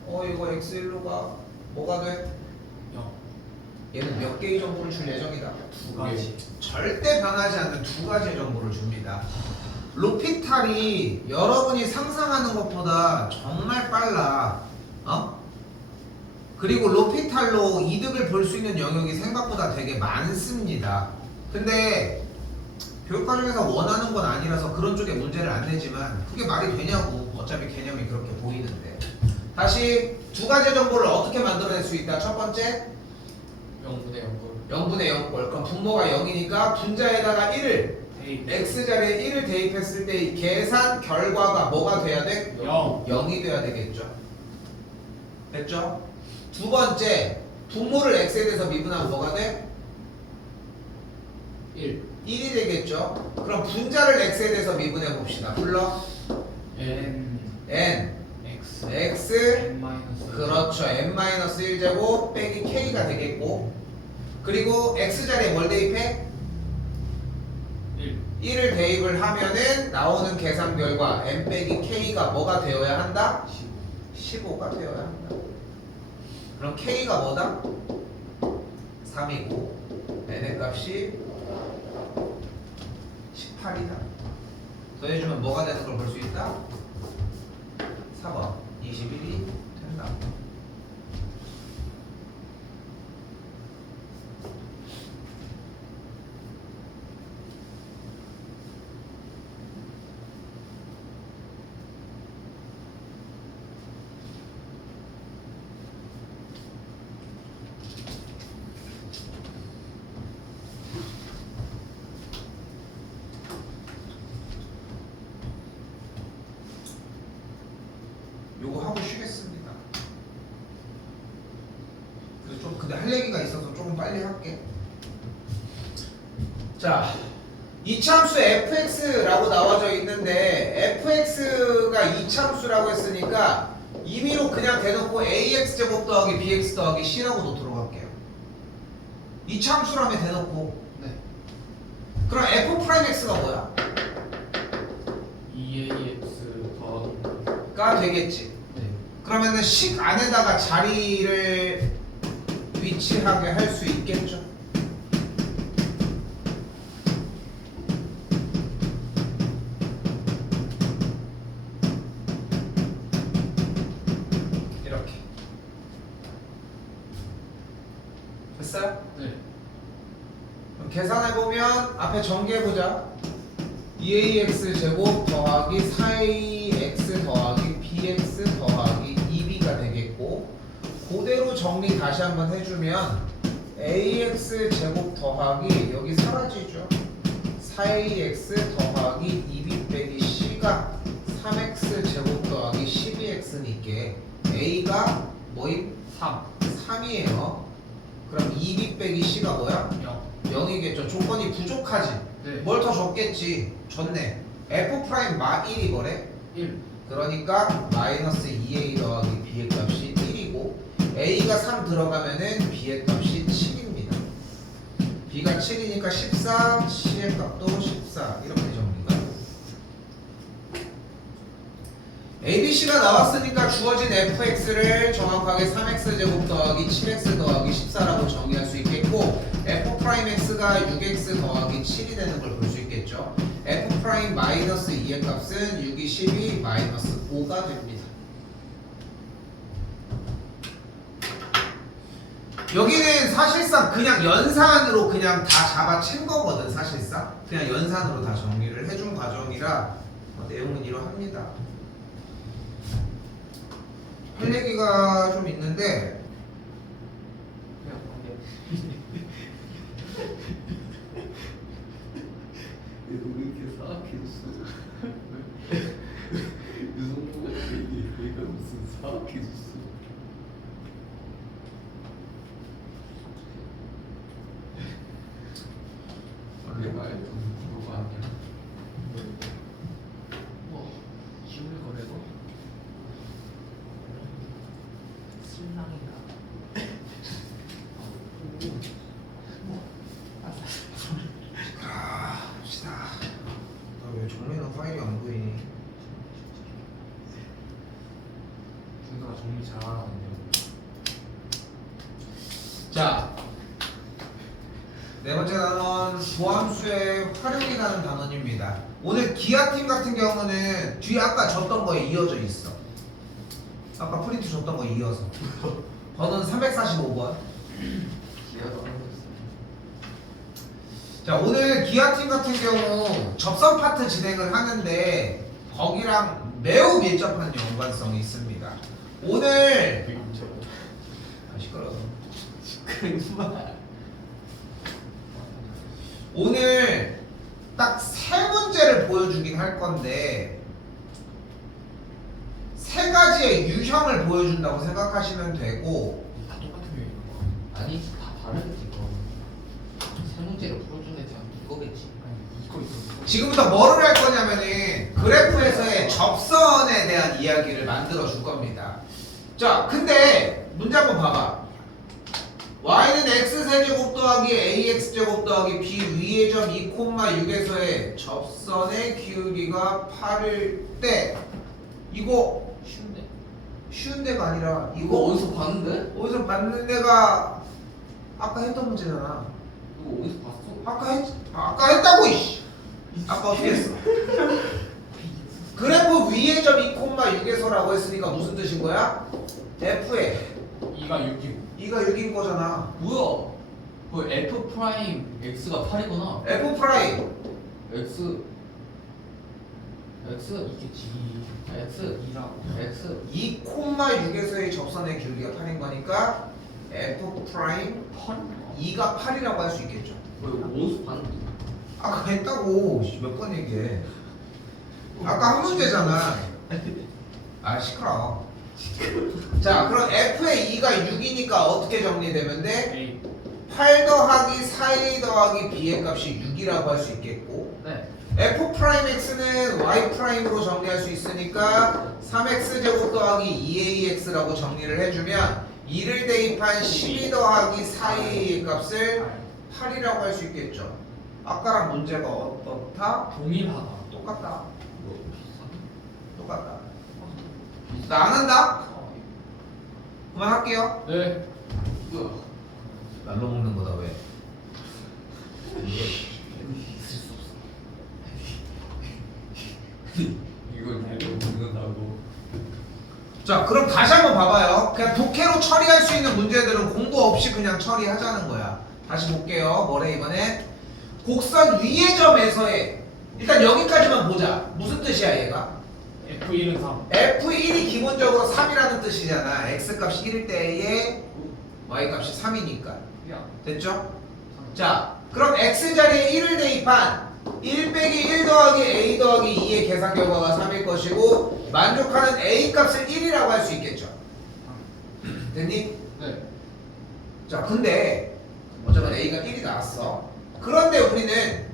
이거 x1로 가. 뭐가 돼? 0. 얘는 몇 개의 정보를 줄 예정이다. 2가지. 절대 변하지 않는 2가지의 정보를 줍니다. 로피탈이 여러분이 상상하는 것보다 정말 빨라. 그리고 로피탈로 이득을 볼 수 있는 영역이 생각보다 되게 많습니다. 근데 교육과정에서 원하는 건 아니라서 그런 쪽에 문제를 안 내지만 그게 말이 되냐고. 어차피 개념이 그렇게 보이는데. 다시 2가지의 정보를 어떻게 만들어낼 수 있다. 첫 번째 0분의 0꼴. 0분의 0꼴. 그럼 분모가 0이니까 분자에다가 1을 x자리에 1을 대입했을 때 이 계산 결과가 뭐가 돼야 돼? 0. 0이 돼야 되겠죠. 됐죠? 두 번째, 분모를 x에 대해서 미분하면 뭐가 돼? 1. 1이 되겠죠? 그럼 분자를 x에 대해서 미분해 봅시다. 불러? n n x x n 마이너스 그렇죠. n-1제곱 빼기 k가 되겠고, 그리고 x자리에 뭘 대입해? 1. 1을 대입을 하면은 나오는 계산 결과 n 빼기 k가 뭐가 되어야 한다? 15가 되어야 한다. 그럼 k가 뭐다? 3이고 n의 값이 18이다. 더해주면 뭐가 되는 걸 볼 수 있다? 4번 21이 된다. 요거 하고 쉬겠습니다. 그래서 좀 근데 할 얘기가 있어서 조금 빨리 할게. 자, 이차함수 fx라고 나와져 있는데 fx가 이차함수라고 했으니까 임의로 그냥 대놓고 ax 제곱 더하기 bx 더하기 c라고도 들어갈게요. 이차함수라면 대놓고. 네. 그럼 f'(x가 뭐야? 2ax 더하기 가 되겠지. 네. 그러면은 식 안에다가 자리를 위치하게 할 수 있겠죠. 이렇게. 됐어요? 네. 그럼 계산해보면 앞에 전개해보자. 2ax 제곱 더하기 4ax 더하기 bx 더하기 2b가 되겠고, 그대로 정리 다시 한번 해주면 ax 제곱 더하기 여기 사라지죠. 4ax 더하기 2b 빼기 c가 3x 제곱 더하기 12x니까 a가 뭐임? 3. 3이에요. 그럼 2b 빼기 c가 뭐야? 0. 0이겠죠. 조건이 부족하지. 네. 뭘 더 줬겠지? 줬네. f 프라임 마 1이 뭐래? 1. 그러니까 마이너스 2a 더하기 b의 값이 1이고 a가 3 들어가면은 b의 값이 7입니다. b가 7이니까 14, c의 값도 14 이렇게 정리가 ABC가 나왔으니까 주어진 fx를 정확하게 3x제곱 더하기 7x 더하기 14라고 정의할 수 있겠고 f'x가 6x 더하기 7이 되는 걸 볼 수 있겠죠. f' 마이너스 2의 값은 6이 12 마이너스 5가 됩니다. 여기는 사실상 그냥 연산으로 그냥 다 잡아챈 거거든. 사실상 그냥 연산으로 다 정리를 해준 과정이라 내용은 이러합니다. 할 얘기가 좀 있는데 왜 이렇게 사악해졌어? 유성모가 얘가 무슨 사악해졌어? 원래 말했던 그거 아니야? 뭐 기울 거래도 신랑인가? 봅시다. 왜 정리는 파일이 안 보이니? 준서가 정리 잘하는데요. 자, 네 번째 단원 보함수의 활용이라는 단원입니다. 오늘 기아팀 같은 경우는 뒤에 아까 줬던 거에 이어져 있어. 아까 프린트 줬던 거에 이어서. 번호는 345번. 기아도 하는 거 있어. 자, 오늘 기아팀 같은 경우 접선 파트 진행을 하는데 거기랑 매우 밀접한 연관성이 있습니다. 오늘 시끄러워. 그만. 오늘 딱 세 문제를 보여주긴 할 건데 세 가지의 유형을 보여준다고 생각하시면 되고 다 똑같은 거 있는 거. 아니 다 다르겠지 그럼. 세 문제를 풀어준 애가 이거겠지. 아니 이거 있어. 지금부터 뭐를 할 거냐면은 그래프에서의 접선에 대한 이야기를 만들어 줄 겁니다. 자, 근데 문제 한번 봐봐. y는 x세제곱 더하기 ax제곱 더하기 b 위의 점 2,6에서의 접선의 기울기가 8일 때 이거 쉬운데? 쉬운 데가 아니라 이거 이거 어디서 봤는데? 어디서 봤는 데가 아까 했던 문제잖아. 이거 어디서 봤어? 아까 했다고 이씨. 아까 어떻게 했어? 그래프 위의 점 2,6에서라고 했으니까 무슨 뜻인 거야? f에 2가 6이고. 2가 6인 거잖아. 뭐야? 그 F 프라임 X가 8이구나. f 프라임 X 이겠지. X 2라고. X 2,6에서의 접선의 기울기가 8인 거니까 f 프라임 8? 2가 8이라고 할 수 있겠죠. 왜 어디서 봤는데? 아까 했다고. 몇 번 얘기해. 아까 한 문제잖아. 아 시끄러워. 자, 그럼 f의 2가 6이니까 어떻게 정리되면 돼? A. 8 더하기 4a 더하기 b의 값이 6이라고 할 수 있겠고 네. f'x는 y'으로 정리할 수 있으니까 3x제곱 더하기 2ax라고 정리를 해주면 2를 대입한 12 더하기 4a의 값을 8이라고 할 수 있겠죠. 아까랑 문제가 어떻다? 동일하다. 똑같다. 뭐 비슷한? 똑같다. 나 안 한다? 그만할게요. 네. 뭐야? 날로 먹는 거다 왜? 있을 수 없어. 이걸 날려 먹는다고. 자, 그럼 다시 한번 봐봐요. 그냥 독해로 처리할 수 있는 문제들은 공부 없이 그냥 처리하자는 거야. 다시 볼게요. 뭐래 이번에? 곡선 위의 점에서의 일단 여기까지만 보자. 무슨 뜻이야 얘가? F1은 3. F1이 기본적으로 3이라는 뜻이잖아. X값이 1일 때에 Y값이 3이니까. 야. 됐죠? 자, 그럼 X자리에 1을 대입한 1 빼기 1 더하기 A 더하기 2의 계산 결과가 3일 것이고 만족하는 A값을 1이라고 할 수 있겠죠. 됐니? 네. 자, 근데 어쩌면 A가 1이 나왔어. 그런데 우리는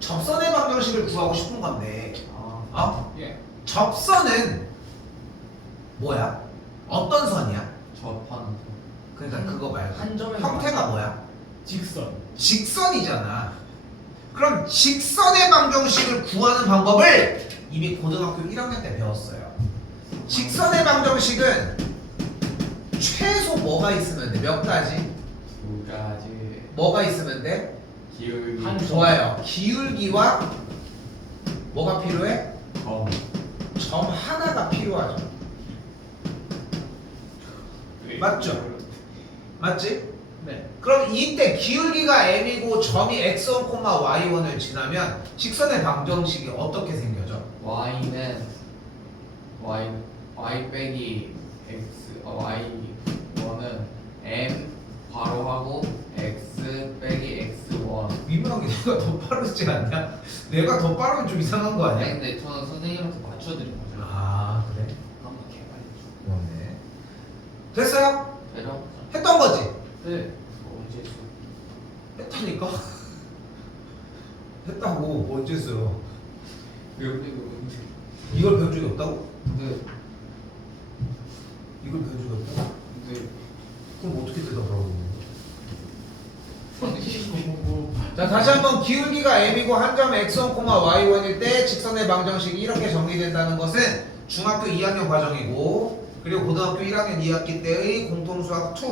접선의 방정식을 구하고 싶은 건데 어? 예. 접선은 뭐야? 어떤 선이야? 접하는 그러니까 그거 말고 한 점에 형태가 뭐야? 직선. 직선이잖아. 그럼 직선의 방정식을 구하는 방법을 이미 고등학교 1학년 때 배웠어요. 직선의 방정식은 최소 뭐가 있으면 돼? 몇 가지? 두 가지. 뭐가 있으면 돼? 기울기. 한 좋아요. 기울기와 뭐가 필요해? 검. 점 하나가 필요하죠. 맞죠? 맞지? 네. 그럼 이때 기울기가 m이고 점이 x1, y1을 지나면 직선의 방정식이 어떻게 생겨져? y는 y 빼기 x y1은 m 괄호하고 x 빼기 x1. 미분한 게 내가 더 빠르지 않냐? 내가 더 빠르면 좀 이상한 거 아니 아니야? 근데 저는 선생님한테 맞춰드린 거죠. 아 그래? 너무 개발이. 그렇네. 됐어요? 되죠? 했던 거지? 네. 언제 수? 했다니까? 했다고 언제 써? 배우는 거 언제? 이걸 배운 적이 없다고? 근데 이걸 배운 적이 없다고? 근데 그럼 어떻게 대답하라고? 뭐, 자 다시 한번 기울기가 m이고 한 점 x1, y1일 때 직선의 방정식이 이렇게 정리된다는 것은 중학교 2학년 과정이고 그리고 고등학교 1학년 2학기 때의 공통수학 2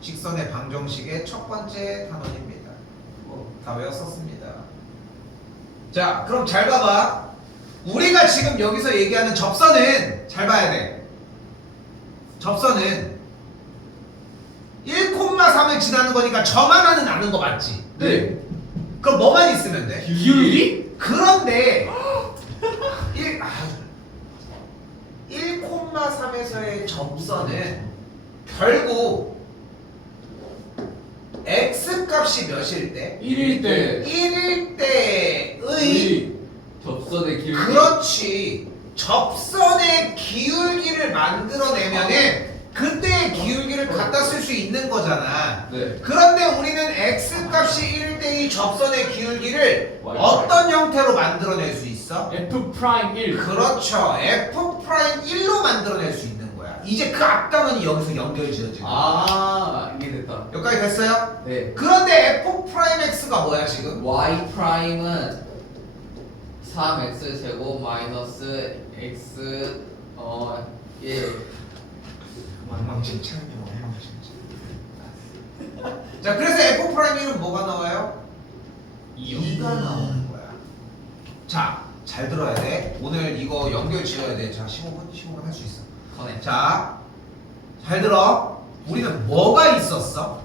직선의 방정식의 첫 번째 단원입니다. 다 외웠었습니다. 자 그럼 잘 봐봐. 우리가 지금 여기서 얘기하는 접선은 잘 봐야 돼. 접선은 1,3을 지나는 거니까 점 하나는 아는 거 맞지? 네. 그럼 뭐만 있으면 돼? 기울기? 그런데 1,3에서의 접선은 결국 x 값이 몇일 때? 1일 때 1일 때의 접선의 기울기. 그렇지. 접선의 기울기를 만들어내면은 그때의 기울기를 갖다 쓸 수 있는 거잖아. 네. 그런데 우리는 x 값이 1일 때의 접선의 기울기를 Y 어떤 형태로 만들어낼 수 있어? F 프라임 1. 그렇죠. f'1로 만들어낼 수 있는 거야. 이제 그 앞단원이 여기서 연결 지어지는 거야. 아 이게 됐다. 여기까지 됐어요? 네. 그런데 f'x가 뭐야 지금? y 프라임은 3x 제곱 마이너스 x 1. 엉망진창이야 엉망진창. 자 그래서 f'1은 뭐가 나와요? 2가 나오는 거야. 자, 잘 들어야 돼. 오늘 이거 연결 지어야 돼. 자, 15분 할 수 있어. 커넥. 자, 잘 들어. 우리는 뭐가 있었어?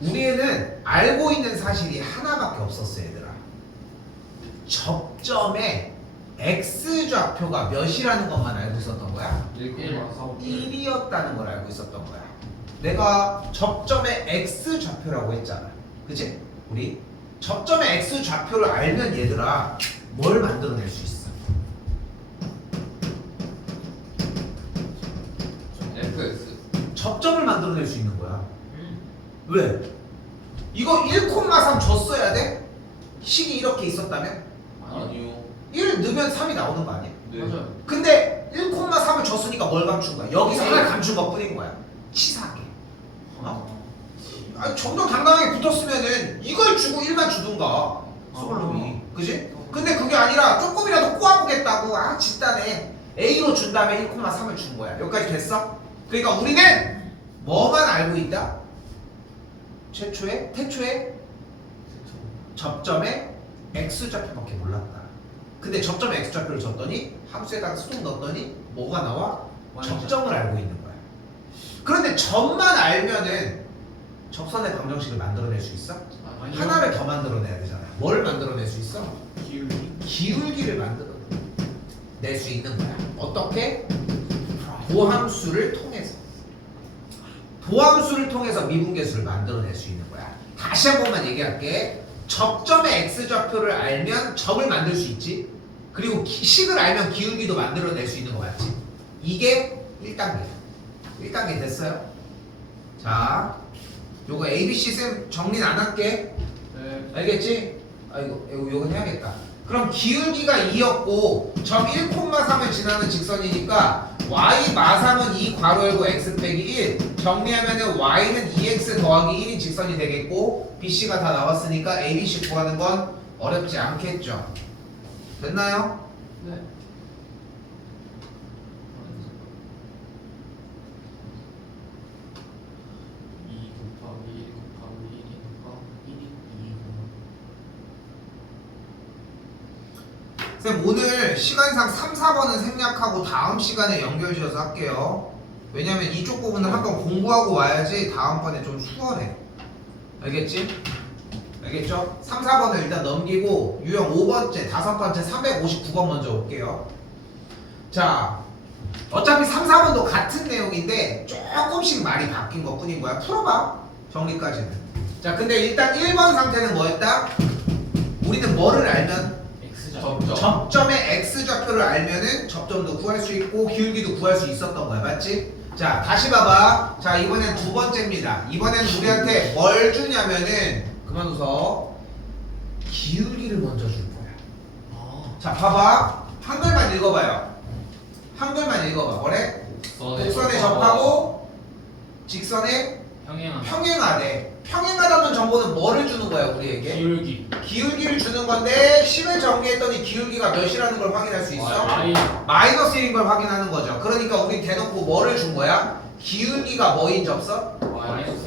우리는 알고 있는 사실이 하나밖에 없었어, 얘들아. 접점에 x좌표가 몇이라는 것만 알고 있었던 거야. 1이었다는 걸 알고 있었던 거야. 내가 접점의 x좌표라고 했잖아. 그치? 우리 접점의 x좌표를 알면 얘들아 뭘 만들어낼 수 있어? fx. 접점을 만들어낼 수 있는 거야. 왜? 이거 1,3 줬어야 돼? 식이 이렇게 있었다면? 아니요. 1 넣으면 3이 나오는 거 아니야? 네. 맞아요. 근데 1,3을 줬으니까 뭘 감춘 거야? 여기서 하나 감춘 것 뿐인 거야. 치사하게. 어? 아니, 정정 당당하게 붙었으면은 이걸 주고 1만 주든가. 소울놈이. 그지? 근데 그게 아니라 조금이라도 꼬아보겠다고. 아, 집단에 A로 준 다음에 1,3을 준 거야. 여기까지 됐어? 그러니까 우리는 뭐만 알고 있다? 태초에 접점에 x좌표밖에 몰랐다. 근데 접점에 x좌표를 줬더니 함수에다가 수동 넣었더니 뭐가 나와? 접점을 알고 있는 거야. 그런데 점만 알면은 접선의 방정식을 만들어낼 수 있어? 아니요. 하나를 더 만들어내야 되잖아. 뭘 만들어낼 수 있어? 기울기. 기울기를 만들어낼 수 있는 거야. 어떻게? 도함수를 통해서. 도함수를 통해서 미분계수를 만들어낼 수 있는 거야. 다시 한 번만 얘기할게. 접점의 x좌표를 알면 점을 만들 수 있지. 그리고 식을 알면 기울기도 만들어낼 수 있는 거 맞지? 이게 1단계. 1단계 됐어요? 자, 요거 ABC 쌤 정리는 안 할게. 네. 알겠지? 아이고, 요건 해야겠다. 그럼 기울기가 2였고 점 1,3을 지나는 직선이니까 y 마삼은 2 괄호 열고 x 빼기 1 정리하면은 y는 2x 더하기 1인 직선이 되겠고 bc가 다 나왔으니까 abc 구하는 건 어렵지 않겠죠. 됐나요? 네. 2 곱하기 1 곱하기 1이니까 1이 2. 쌤 오늘 시간상 3, 4번은 생략하고 다음 시간에 연결지어서 할게요. 왜냐면 이쪽 부분은 한번 공부하고 와야지 다음번에 좀 수월해. 알겠지? 알겠죠? 3, 4번을 일단 넘기고 유형 5번째, 5번째 359번 먼저 올게요. 자, 어차피 3, 4번도 같은 내용인데 조금씩 말이 바뀐 것 뿐인 거야. 풀어봐. 정리까지는. 자, 근데 일단 1번 상태는 뭐였다? 우리는 뭐를 알면 점점. 접점의 x좌표를 알면은 접점도 구할 수 있고 기울기도 구할 수 있었던 거야. 맞지? 자, 다시 봐봐. 자, 이번엔 두 번째입니다. 이번엔 우리한테 뭘 주냐면은 그만 웃어. 기울기를 먼저 줄 거야. 자, 봐봐. 한글만 읽어봐요. 한글만 읽어봐. 뭐래? 곡선에 접하고 직선에 평행한 평행하대. 평행하다는 정보는 뭐를 주는 거야 우리에게? 기울기 기울기를 주는 건데 10을 정리했더니 기울기가 몇이라는 걸 확인할 수 있어? y 마이너스 1인 걸 확인하는 거죠. 그러니까 우리 대놓고 뭐를 준 거야? 기울기가 뭐인 접선?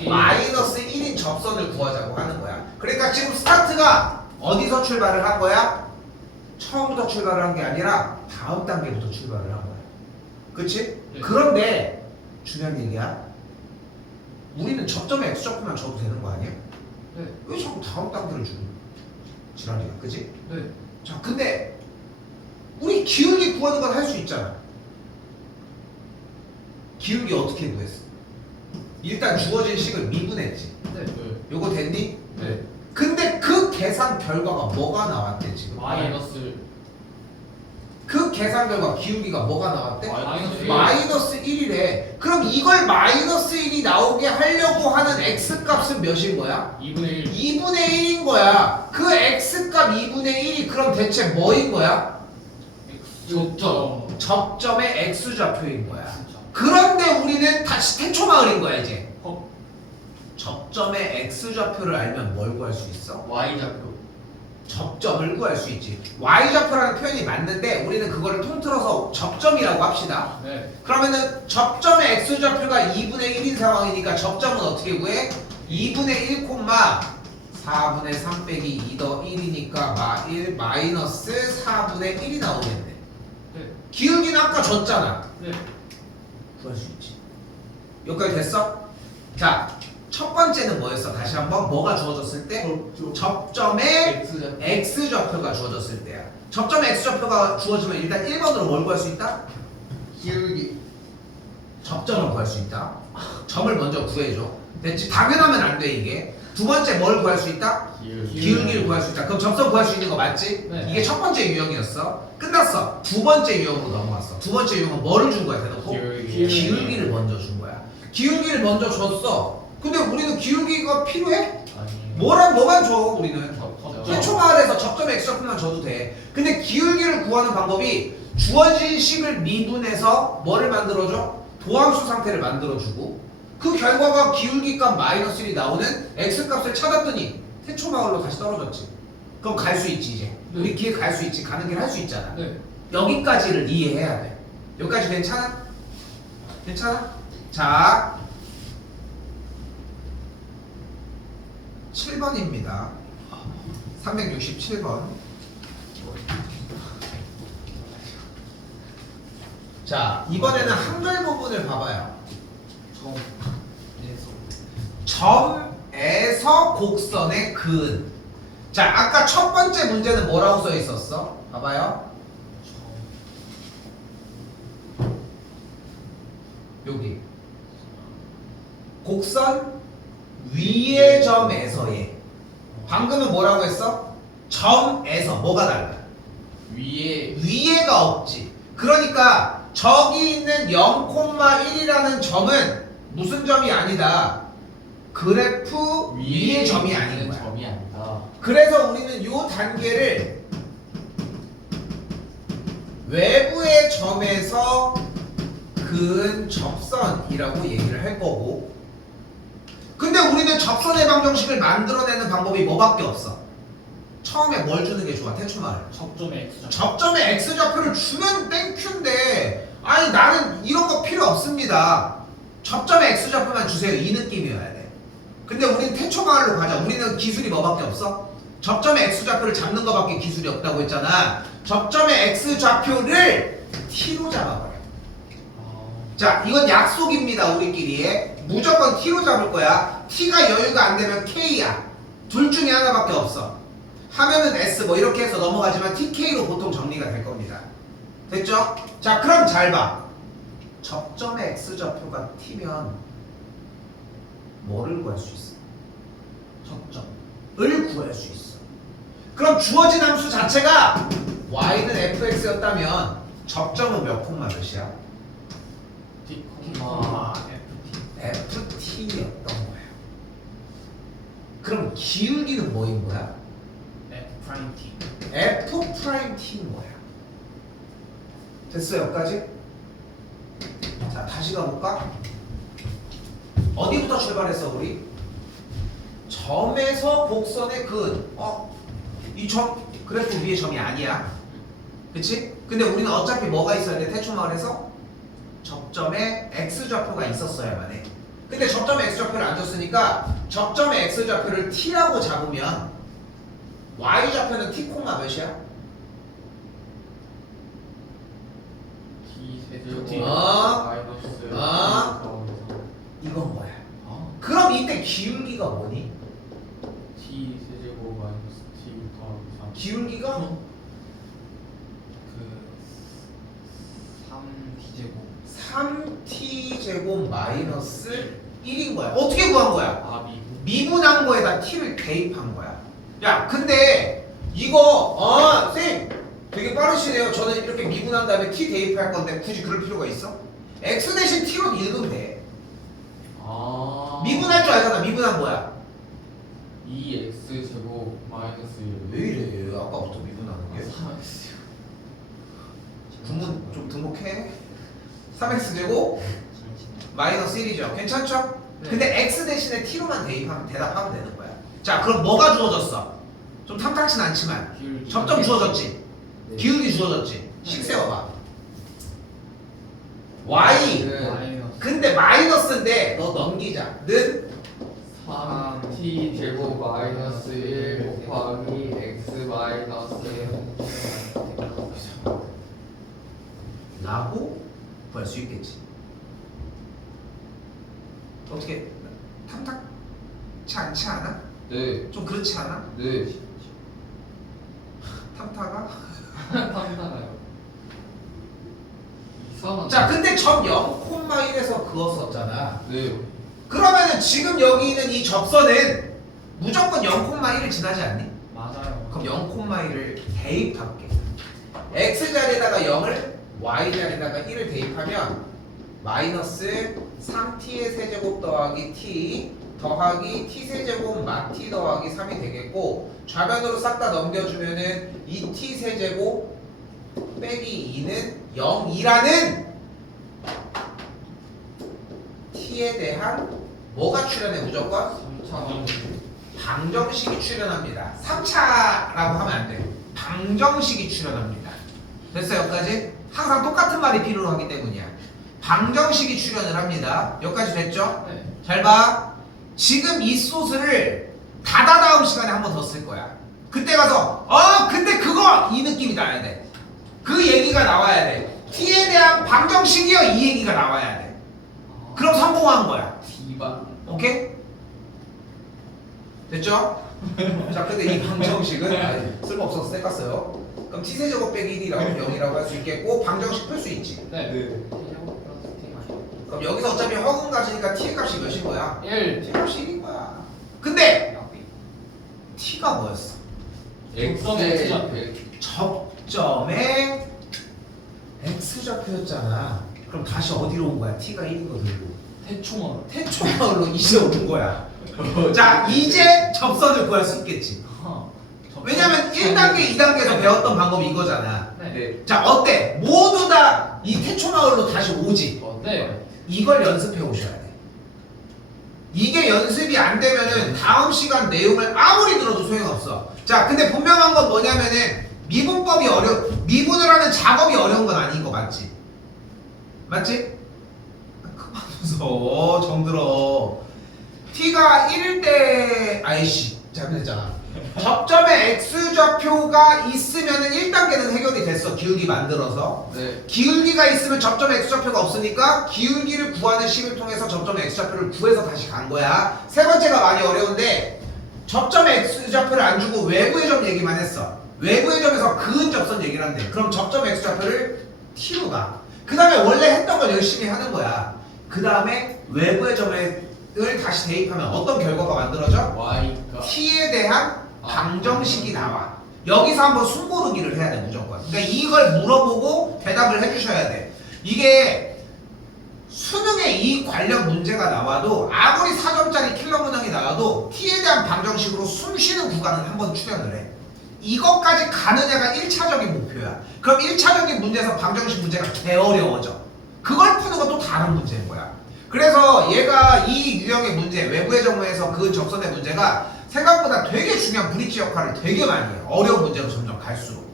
마이너스 1인 접선을 구하자고 하는 거야. 그러니까 지금 스타트가 어디서 출발을 한 거야? 처음부터 출발을 한 게 아니라 다음 단계부터 출발을 한 거야. 그치? 네. 그런데 중요한 얘기야. 우리는 접점에 x좌표만 줘도 되는 거 아니야? 네. 왜 자꾸 다음 단계를 주는 지랄이야, 그치? 네. 자, 근데 우리 기울기 구하는 건 할 수 있잖아. 기울기 어떻게 구했어? 일단 주어진 식을 미분했지. 네. 요거 됐니? 네. 근데 그 계산 결과가 뭐가 나왔대 지금? 마이너스 그 계산 결과 기울기가 뭐가 나왔대? 마이너스 마이너스 1이래. 그럼 이걸 마이너스 1이 나오게 하려고 하는 x값은 몇인 거야? 2분의 1 2분의 1인 거야. 그 x값 2분의 1이 그럼 대체 뭐인 거야? 접점. 접점의 x좌표인 거야. 그런데 우리는 다시 태초마을인 거야 이제. 접점의 x좌표를 알면 뭘 구할 수 있어? Y좌표. 접점을 구할 수 있지. y좌표라는 표현이 맞는데 우리는 그거를 통틀어서 접점이라고 합시다. 네. 그러면은 접점의 x좌표가 2분의 1인 상황이니까 접점은 어떻게 구해? 2분의 1, 4분의 3 빼기 2 더 1이니까 1 마이너스 4분의 1이 나오겠네. 네. 기울기는 아까 줬잖아. 네. 구할 수 있지. 여기까지 됐어? 자, 첫 번째는 뭐였어? 다시 한번 뭐가 주어졌을 때? 접점의 X좌표. x좌표가 주어졌을 때야. 접점의 x좌표가 주어지면 일단 1번으로 뭘 구할 수 있다? 기울기. 접점을 구할 수 있다. 점을 먼저 구해줘. 됐지? 당연하면 안 돼 이게. 두 번째 뭘 구할 수 있다? 기울기를 구할 수 있다. 그럼 접점 구할 수 있는 거 맞지? 네. 이게 첫 번째 유형이었어. 끝났어. 두 번째 유형으로 넘어왔어. 두 번째 유형은 뭐를 준 거야 대놓고? 기울기를 먼저 준 거야. 기울기를 먼저 줬어. 근데 우리는 기울기가 필요해? 뭐만 줘 우리는. 최초마을에서 접점 x좌표만 줘도 돼. 근데 기울기를 구하는 방법이 주어진 식을 미분해서 뭐를 만들어줘? 도함수 상태를 만들어주고 그 결과가 기울기값 마이너스 1이 나오는 x값을 찾았더니 태초마을로 다시 떨어졌지. 그럼 갈 수 있지 이제. 우리 길 갈 수 있지. 가는 길 할 수 있잖아. 네. 여기까지를 이해해야 돼. 여기까지 괜찮아? 괜찮아? 자 7번입니다. 367번. 자, 이번에는 한글 부분을 봐봐요. 점에서 곡선의 근. 자, 아까 첫 번째 문제는 뭐라고 써 있었어? 봐봐요. 여기. 곡선 위의 점에서의. 방금은 뭐라고 했어? 점에서 뭐가 달라? 위에가 없지. 그러니까 저기 있는 0,1이라는 점은 무슨 점이 아니다. 그래프 위의 점이 아닌 거야. 점이 아니다. 그래서 우리는 이 단계를 외부의 점에서 근 접선이라고 얘기를 할 거고. 근데 우리는 접선의 방정식을 만들어내는 방법이 뭐밖에 없어? 처음에 뭘 주는 게 좋아? 태초말. 접점의 X좌표. 접점의 X좌표를 주면 땡큐인데 아니 나는 이런 거 필요 없습니다. 접점의 X좌표만 주세요. 이 느낌이어야 돼. 근데 우리는 태초마을로 가자. 우리는 기술이 뭐밖에 없어? 접점의 X좌표를 잡는 거밖에 기술이 없다고 했잖아. 접점의 X좌표를 T로 잡아버려. 자, 이건 약속입니다. 우리끼리의. 무조건 T로 잡을 거야. T가 여유가 안 되면 K야. 둘 중에 하나밖에 없어. 하면은 S 뭐 이렇게 해서 넘어가지만 TK로 보통 정리가 될 겁니다. 됐죠? 자, 그럼 잘 봐. 접점의 X좌표가 T면 뭐를 구할 수 있어? 접점을 구할 수 있어. 그럼 주어진 함수 자체가 Y는 fx였다면 접점은 몇 콤마 몇이야? D, ft였던 거야. 그럼 기울기는 뭐인 거야? F 프라임 T. f 프라임 t인 거야. 됐어 여기까지? 자 다시 가볼까? 어디부터 출발했어 우리? 점에서 곡선의 근. 이 점 그래프 위에 점이 아니야. 그치? 근데 우리는 어차피 뭐가 있어야 돼? 태초마을에서 접점에 x좌표가 있었어야만 해. 근데 접점에 x좌표를 안 줬으니까 접점의 x좌표를 t라고 잡으면 y좌표는 t 콤마 몇이야? D 세제곱 D. 마이너스 이건 뭐야? 그럼 이때 기울기가 뭐니? D 세제곱 마이너스 T 더하기 3. 기울기가 3T제곱. 3t제곱 마이너스 1인 거야. 어떻게 구한 거야? 미분. 미분한 거에다 t를 대입한 거야. 야, 근데 이거 선생님 되게 빠르시네요. 저는 이렇게 미분한 다음에 t 대입할 건데 굳이 그럴 필요가 있어? x 대신 t로 읽으면 돼. 미분할 줄 알잖아. 미분한 거야. 2x 제곱 마이너스 1. 왜 이래? 아까부터 미분하는 게. 3x. 분문 좀 등록해. 3x제곱 마이너스 1이죠. 괜찮죠? 네. 근데 x 대신에 t로만 대입하면 대답하면 되는 거야. 자, 그럼 뭐가 주어졌어? 좀 탐탁진 않지만 기울기. 접점 주어졌지? 네. 기울기 주어졌지? 식 세워봐. y. 마이너스. 근데 마이너스인데 너 넘기자. 는 3t 제곱 마이너스 1 곱하기 x 마이너스 1. 라고 구할 수 있겠지. 어떻게 탐탁치 않지 않아? 네. 좀 그렇지 않아? 네. 탐타가? 탐나요. 이상한. 자, 근데 점 0,1에서 그었었잖아. 네. 그러면은 지금 여기 있는 이 접선은 무조건 0,1을 지나지 않니? 맞아요. 그럼 0,1을 대입할게. x 자리에다가 0을 y 자리에다가 1을 대입하면 마이너스 3t의 세제곱 더하기 t 더하기 t 세제곱 마 t 더하기 3이 되겠고, 좌변으로 싹 다 넘겨주면은 2t 세제곱 빼기 2는 0이라는 t에 대한 뭐가 출현해? 무조건 3차. 방정식이 출현합니다. 3차라고 하면 안 돼. 방정식이 출현합니다. 됐어요? 여기까지? 항상 똑같은 말이 필요로 하기 때문이야. 방정식이 출현을 합니다. 여기까지 됐죠? 네. 잘 봐. 지금 이 소스를 다다다음 시간에 한 번 더 쓸 거야. 그때 가서 근데 그거 이 느낌이 나야 돼. 그 얘기가 나와야 돼. t에 대한 방정식이요, 이 얘기가 나와야 돼. 그럼 성공한 거야. D반. 오케이? 됐죠? 자, 근데 이 방정식은 쓸모없어서 떼갔어요. 그럼 t세제곱 빼기 1이라고 0이라고 할 수 있겠고, 방정식 풀 수 있지. 네. T제곱 플러스 그럼 여기서 어차피 허근 가지니까 t의 값이 몇인 거야? 1. t 값이 1인 거야. 근데 t가 뭐였어? X의 접점의 x좌표였잖아. 그럼 다시 어디로 온 거야? t가 1인 거 들고 태충원. 태초마을로 이제 온 거야. 자, 이제 접선을 구할 수 있겠지. 왜냐면 1단계, 2단계에서 배웠던 방법이 이거잖아. 네. 자, 어때? 모두 다 이 태초마을로 다시 오지? 네. 이걸 연습해 오셔야 돼. 이게 연습이 안 되면은 다음 시간 내용을 아무리 들어도 소용없어. 자, 근데 분명한 건 뭐냐면은 미분법이 미분을 하는 작업이 어려운 건 아닌 거 맞지? 맞지? 그만 웃어. 정들어. t가 1일 때 아이씨 잘못했잖아. 접점에 x좌표가 있으면은 1단계는 해결이 됐어. 기울기 만들어서. 네. 기울기가 있으면 접점에 x좌표가 없으니까 기울기를 구하는 식을 통해서 접점에 x좌표를 구해서 다시 간 거야. 세 번째가 많이 어려운데 접점에 x좌표를 안 주고 외부의 점 얘기만 했어. 외부의 점에서 그은 접선 얘기를 한대. 그럼 접점 x좌표를 t로 가. 그 다음에 원래 했던 걸 열심히 하는 거야. 그 다음에 외부의 점을 다시 대입하면 어떤 결과가 만들어져? y가 t에 대한 방정식이 나와. 여기서 한번 숨고르기를 해야 돼 무조건. 그러니까 이걸 물어보고 대답을 해주셔야 돼. 이게 수능에 이 관련 문제가 나와도 아무리 4점짜리 킬러 문항이 나와도 t에 대한 방정식으로 숨 쉬는 구간은 한번 출연을 해. 이것까지 가느냐가 1차적인 목표야. 그럼 1차적인 문제에서 방정식 문제가 개 어려워져. 그걸 푸는 건 또 다른 문제인 거야. 그래서 얘가 이 유형의 문제, 외부의 정무에서 그 접선의 문제가 생각보다 되게 중요한 브릿지 역할을 되게 많이 해요. 어려운 문제로 점점 갈수록.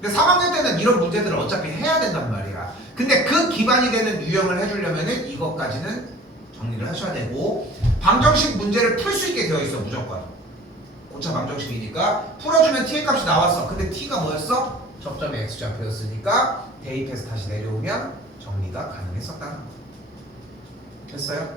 근데 3학년 때는 이런 문제들을 어차피 해야 된단 말이야. 근데 그 기반이 되는 유형을 해주려면은 이것까지는 정리를 하셔야 되고, 방정식 문제를 풀 수 있게 되어 있어 무조건. 고차 방정식이니까 풀어주면 t의 값이 나왔어. 근데 t가 뭐였어? 접점의 x좌표였으니까 대입해서 다시 내려오면 정리가 가능했었다는 거. 됐어요?